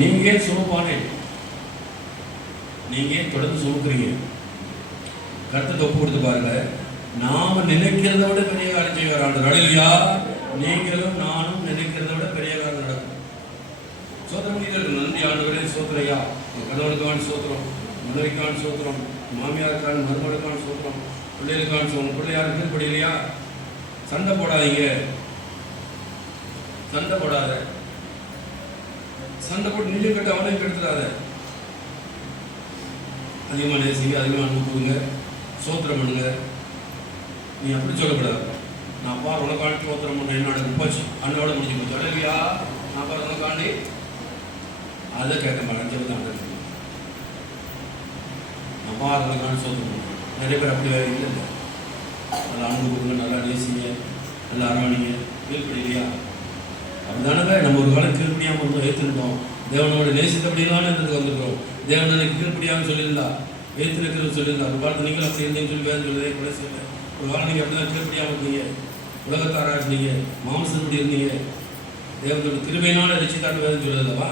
நீங்க சுமப்பானே, நீங்க தொடர்ந்து சுமக்குறீங்க. கர்த்தரை ஒப்பு கொடுத்து பாருங்க. நாம நினைக்கிறத விட பெரிய காரியம் செய்வார் ஆண்டவர். அல்லேலூயா. நீங்களும் நானும் நினைக்கிறத விட பெரிய காரியம் நடக்கும். சோத்திரம் பண்ணிட்டு நன்றி ஆண்டவரே, சோத்திரையா. கணவனுக்கான சோத்திரம், மனைவிக்கான சோத்திரம், மாமியாருக்கான மருமகளுக்கான சோத்திரம், பிள்ளைகளுக்கான சோத்திரம். பிள்ளையார் கீழ்படியிலையா? சண்டை போடாதீங்க, சண்டை போடாத. சண்டை போட்டு நீயும் கட்ட அவனையும் கெடுத்துடாத. அதிகமாக நேசிங்க, அதிகமாக அன்பு கொடுங்க, சோத்திரம் பண்ணுங்க. நீ அப்படி சொல்லக்கூடாது. நான் பார் உனக்காண்டி சோத்திரம் பண்ண என்னோட போச்சு, அண்ணோட முடிஞ்சு போச்சு. அல்லேலூயா. நான் பார் உனக்காண்டி அதை கேட்க மாட்டேன். ஜெபத்தான் நான் பார் உனக்காண்டி சோத்திரம் பண்ணுறேன். நிறைய பேர் அப்படி வேறு இல்லை. நல்லா அன்பு கொடுங்க, நல்லா நேசிங்க, நல்லா அரவணிங்க. கீழ்படியிலையா? அப்படிதானவே நம்ம ஒரு காலம் கீழ்படியாமல் இருந்தோம், ஏற்றுக்கிட்டோம். தேவனோட நேசித்தபடியெல்லாம் இருந்ததுக்கு வந்துருக்கோம். தேவன் எனக்கு கீழ்படியாமல் சொல்லியிருந்தா, ஏற்றுக்கிறது சொல்லியிருந்தா. ஒரு காலத்தில் நீங்கள் அப்படி இருந்தீங்கன்னு சொல்லி வேறு சொல்லுதே கூட செய்யலை. ஒரு காலம் நீங்கள் அப்படி தான் கீழ்படியாமல் இருந்தீங்க, உலகத்தாராக இருந்தீங்க, மாம்சப்படி இருந்தீங்க. தேவனோட கிருபையினால ரசித்தாட்டு வேறு சொல்லுதல்லவா?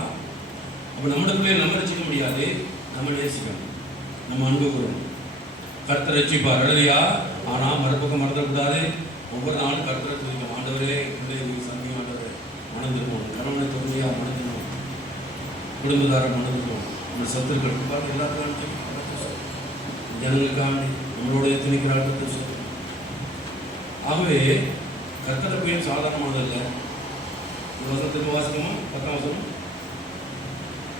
அப்போ நம்மளோட பிள்ளைகளை நம்ம ரசிக்க முடியாது, நம்ம நேசிக்கணும், நம்ம அன்பு கூறணும். கர்த்தர் ரசிப்பார். அல்லேலூயா. ஆனால் மறுபக்கம் மறந்துடக்கூடாது. ஒவ்வொரு நாளும் கர்த்தரை துதிக்கும். ஆண்டவரே, பிள்ளைகளுக்கு சந்தி ஆண்டவரே மணந்துருக்கணும். கணவனை தொழிலையாக மணந்துக்கணும், குடும்பத்தாரை மணந்துக்கணும். நம்ம சத்துருக்கள் பார்த்து எல்லாத்துக்கும் ஜனங்களுக்காண்டி நம்மளோட திணிக்கிறார்கள் சொல்லு. ஆகவே கர்த்தரை போய் சாதாரணமானதல்ல. வசனத்துக்கு வாசகமா 10ஆம் வசனம்.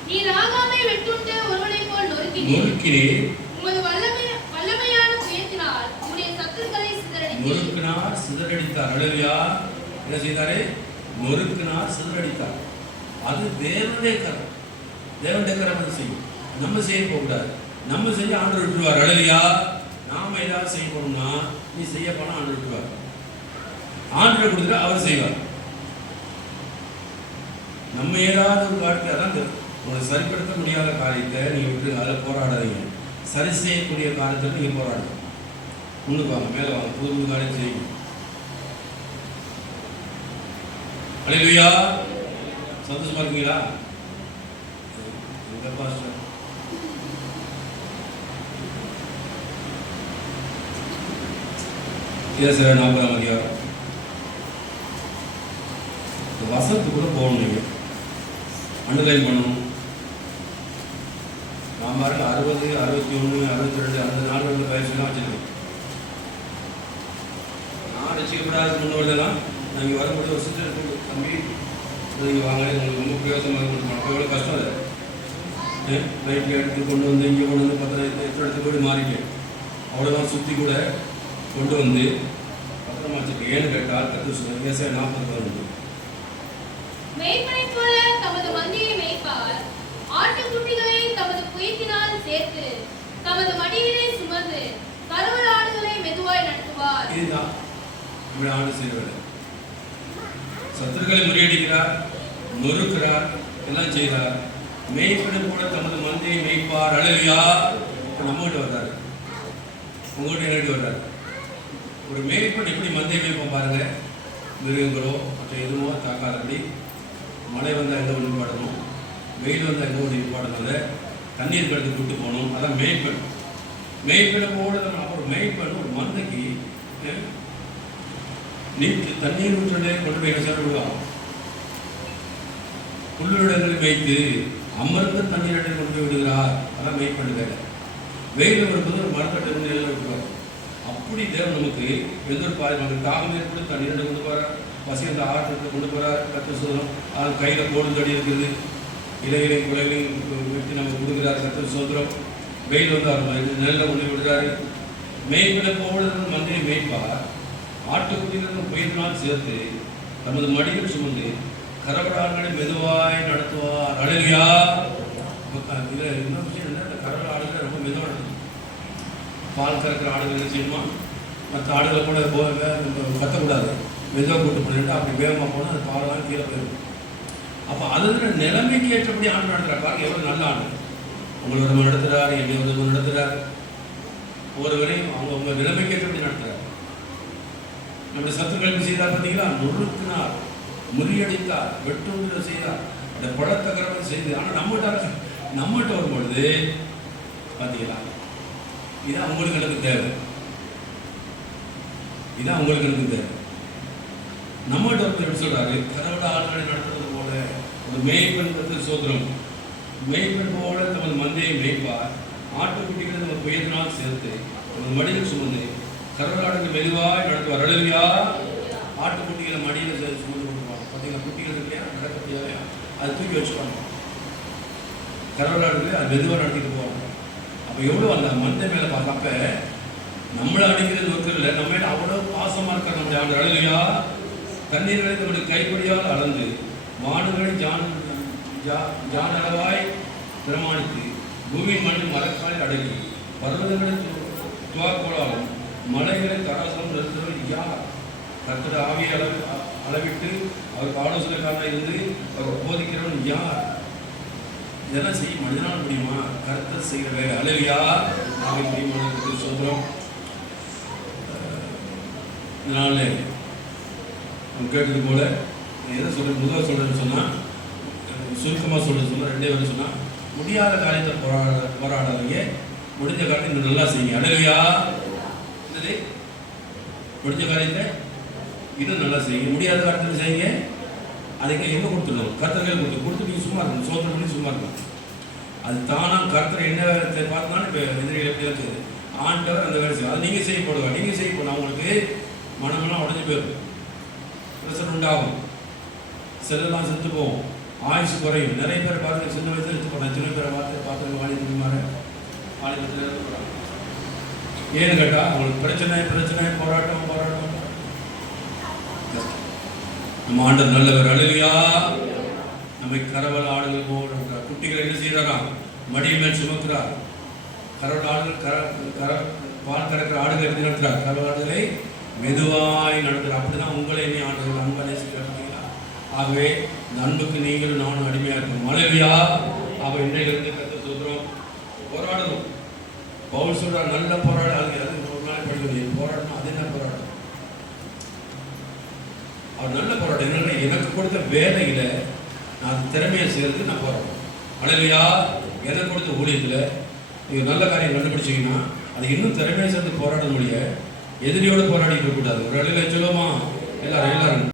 நீர் ஆகாமை வெட்டுண்ட ஒருவனைப் போல் நொறுக்கினீர். உமது வல்லமையான புயத்தினால் உம்முடைய சத்துருக்களை சிதறடித்தீர். நொறுக்கினார், சிதறடித்தார். அல்லேலூயா. என்ன செய்தாரே? நொறுக்கினார், சிதறடித்தார். அது தேவனுடைய கரம். தேவனுடைய கரம் அது செய்யும். நம்ம செய்ய போகக்கூடாது. நம்ம செஞ்சு ஆண்டவர் விட்டுருவார். அல்லேலூயா. நாம ஏதாவது செய்ய போனோம்னா, நீ செய்ய போனா ஆண்டவர் விட்டுருவார். ஆண்டவர் கொடுத்துட்டு அவர் செய்வார். நம்ம ஏதாவது ஒரு காரியத்தை, அதான் உங்களை சரிப்படுத்த முடியாத காரியத்தை நீங்கள் விட்டு அதில் போராடாதீங்க. சரி செய்யக்கூடிய காரியத்தில் நீங்கள் போராடுங்க. முன்னுக்கு வாங்க, மேலே வாங்க, புது புது காரியம் செய்யுங்க. அல்லேலூயா. சந்தோஷமா இருக்கீங்களா? எங்க பாஸ்டர் ஏசாயா 40ஆம் அதிகாரம் வசனத்துக்குள்ள போகணும். நீங்கள் அண்டர்லைன் பண்ணணும். நான் பாருங்க 60, 61, 62 அந்த நாடுகளில் வயசுலாம் வச்சுருக்கேன். நான் ரசிக்கப்படாத முன்னோர்களெல்லாம் நான் இங்கே வரும்போது ஒரு சிஸ்டர் தம்பி நீங்கள் வாங்க, உங்களுக்கு ரொம்ப பிரயோசனமாக இருக்கணும். எவ்வளோ கஷ்டம் இல்லை. ஃப்ளைட்டில் எடுத்து கொண்டு வந்து இங்கே கொண்டு வந்து 10 இடத்துக்கு போய்ட்டு மாறிட்டேன். அவ்வளோதான் சுற்றி கூட கொண்டு வந்து பத்திரமா வச்சுருக்கேன். ஏன்னு கேட்டால் கற்று ஏசாயா 40 மேய்ப்பனைப் போல தமது மந்தையை மேய்ப்பார். ஆட்டுக்குட்டிகளை தமது புயத்தினால் சேர்த்து தமது மடியிலே சுமந்து கருவல் ஆடுகளை மெதுவாய் நடத்துவார். இதுதான் நம்முடைய ஆண்டு செய்வார். சத்துருக்களை முறியடிக்கிறார், நொறுக்கிறார், எல்லாம் செய்கிறார். மேய்ப்பனை போல தமது மந்தையை மேய்ப்பார். அல்லேலூயா. இப்போ நம்மகிட்ட வர்றாரு, உங்கள்கிட்ட எங்கிட்ட வர்றாரு. ஒரு மேய்ப்பன் எப்படி மந்தை மேய்ப்போம் பாருங்க. மிருகங்களோ மற்ற எதுவோ தாக்காதபடி, மழை வந்தால் எங்கே ஒன்று பாடணும், வெயில் வந்தால் எங்கே ஒன்று பாடணும், தண்ணீர் கழுத்து கூட்டு போகணும். அதான் மேய்ப்பன். மேய்ப்பனை போட அப்புறம் மேய்ப்பன் ஒரு மந்தைக்கு நீட்டு தண்ணீர் ஊற்றலே கொண்டு போய் என்ன சொல்லுவான், புல்லுடங்களில் வைத்து அமர்ந்த தண்ணீரை கொண்டு போய் விடுகிறார். அதான் மேய்ப்பன் வேலை. வெயில் வரும்போது ஒரு மரத்தட்டை நிலையில் விட்டுருவார். அப்படி தேவன் நமக்கு எந்த ஒரு நமக்கு தாகம் ஏற்பட்டு தண்ணீரை கொண்டு போகிறார், பசி அந்த ஆற்றத்தை கொண்டு போகிறார். கத்த சுதந்திரம் அது கையில் போடுந்தடி இருக்குது, இலைகளையும் குலைகளையும் வெட்டி நமக்கு கொடுக்குறாரு. கத்த சுதந்திரம் வெயில் வந்து நெல்லை கொண்டு விடுறாரு. மேய்ப்பனை போடுறது மந்தையை மேய்ப்பார். ஆட்டுக்குட்டிகளுக்கு பயிர்னால் சேர்த்து தமது மடிகள் சுமந்து கரவடாடுகளை மெதுவாய் நடத்துவார். அழகியா இதில் இன்னொரு விஷயம் என்ன, இந்த கரவட ஆடுகளை ரொம்ப மெதுவாக நடத்தும். பால் கறக்கிற ஆடுகள் செய்யணுமா, மற்ற ஆடுகளை கூட கத்தக்கூடாது, மெதுவாக கூட்டு பண்ணிட்டு அப்படி வேகமாக போனால் அது பாலெல்லாம் கீழே போயிடும். அப்போ அதில் நிலைமைக்கு ஏற்றபடி ஆண்டு நடத்துகிறார். பாருங்க எவ்வளோ நல்ல ஆண்டு. உங்களை ஒரு நடத்துகிறார், என்னை ஒரு நடத்துகிறார். ஒவ்வொருவரையும் அவங்க நிலைமைக்கு ஏற்றபடி நடத்துகிறார். நம்முடைய சத்துக்களுக்கு செய்தார் பார்த்தீங்களா, நொறுக்கினார், முறியடித்தார், வெட்டுண்டு செய்தார், அந்த பழத்தகரமாக செய்து. ஆனால் நம்மகிட்ட வரும்பொழுது பார்த்தீங்களா, இதான் உங்களுக்கு எனக்கு தேவை, இதான் உங்களுக்கு எனக்கு தேவை. நம்மகிட்ட வந்து எப்படி சொல்றாரு, கரவட ஆளுநரை நடத்துறது போல ஒரு மேய்ப்பன் சோதரம், மேய்ப்பன் போல தமது மந்தையை மேய்ப்பார். ஆட்டுக்குட்டிகளை நம்ம பெயர்னால் சேர்த்து நமது மடியில் சுமந்து கரவடாடுக்கு மெதுவாய் நடத்துவார். அழகியா ஆட்டுக்குட்டிகளை மடியில் சுமந்து கொடுப்பாங்க. பார்த்தீங்கன்னா குட்டிகள் இல்லையா, நடக்கத்தையா, அது தூக்கி வச்சுப்பாங்க. கரவடாடுக்கு அது மெதுவாக நடத்திட்டு போவாங்க. அப்போ எவ்வளோ அந்த மந்தை மேலே பார்க்கப்ப நம்மளை அடிக்கிறது ஒருத்தர் இல்லை, நம்ம அவ்வளோ பாசமாக இருக்கார் நம்முடைய ஆண்டு. அழகியா தண்ணீர்களை நம்முடைய கைப்படியால் அளந்து வானுகளை ஜான் அளவாய் பிரமாணித்து பூமியின் மண்ணின் மரக்காலில் அடக்கி பர்வதங்களை துவாக்கோளாலும் மலைகளை கராசலம் நிறுத்துவது யார்? கர்த்தர் ஆவியை அளவிட்டு அவருக்கு ஆலோசனைக்காரனாக இருந்து அவர் போதிக்கிறவன் யார்? இதெல்லாம் செய்ய மனிதனால் முடியுமா? கர்த்தர் செய்கிற வேலை. அழகியா ஆவி முடியுமான சொல்கிறோம். இதனால கேட்டது போல எதை சொல்ற முதல்ல சொல்றேன்னு சொன்னால், சுருக்கமாக சொன்னால் ரெண்டே வரை சொன்னால், முடியாத காரியத்தை போராடாதீங்க, முடிஞ்ச காரியத்தை இன்னும் நல்லா செய்யுங்க. அழகியா என்னது முடிஞ்ச காரியத்தை இன்னும் நல்லா செய்யுங்க, முடியாத காரியத்தை செய்யுங்க. அதுக்கு எங்கே கொடுத்துடணும்? கர்த்தர்கள் கொடுத்து நீங்கள் சும்மா இருக்கணும், சோதனை பண்ணி சும்மா இருக்கணும். அது தானாக கர்த்தர் என்ன பார்த்தாலும் இப்போ எதிரிகள் எப்படி இருக்குது, ஆண்டவர் அந்த வேலை செய்யும். அது நீங்கள் செய்ய போடுவா, நீங்கள் செய்ய போடணும். அவங்களுக்கு மனமெல்லாம் உடஞ்சி போயிடும், பிரச்சனை உண்டாகும், செல்லெல்லாம் செத்து போகும், ஆயுசு குறையும். நிறைய பேர் பார்த்து சின்ன வயசுல எடுத்து போனாங்க. சின்ன பேரை பார்த்து வாலி திருமாறு வாலிபத்தில் எடுத்து போகிறாங்க. ஏன்னு கேட்டால் அவங்களுக்கு பிரச்சனை போராட்டம் நம்ம ஆண்டவர் நல்லவர். அழகியா நம்மை கரவல் ஆடுகள் போல் குட்டிகள் என்ன செய்கிறாராம், மடிய மேல் சுமக்கிறார். கரவல் ஆடுகள் பால் கறக்கிற ஆடுகள் எப்படி நடத்துகிறார்? கரவல் ஆடுகளை மெதுவாய் நடத்துகிறார். அப்படிதான் உங்களை என்ன ஆண்டுகள் அன்பா நேசிக்கிறீங்களா? ஆகவே இந்த அன்புக்கு நீங்களும் நானும் அடிமையாக இருக்கணும். அழகியா அவ இன்றையிலிருந்து கற்று சொல்கிறோம், போராடணும். பவுல் சொல்கிறார், நல்ல போராட. அது ஒரு நாள் படிக்கணும், போராடணும். அது என்ன போராட்டம்? அவர் நல்ல போராட்டம் என்னன்னா, எனக்கு கொடுத்த வேலையில் நான் திறமையை செய்கிறது நான் போராடணும். அழகியா எனக்கு கொடுத்த ஊழியத்தில் நீங்கள் நல்ல காரியம் கண்டுபிடிச்சிங்கன்னா அது இன்னும் திறமையை சேர்ந்து போராட முடிய எதிரியோடு போராடிட்டு இருக்கக்கூடாது. ஒரு அழகில் சொல்லுமா எல்லாரும்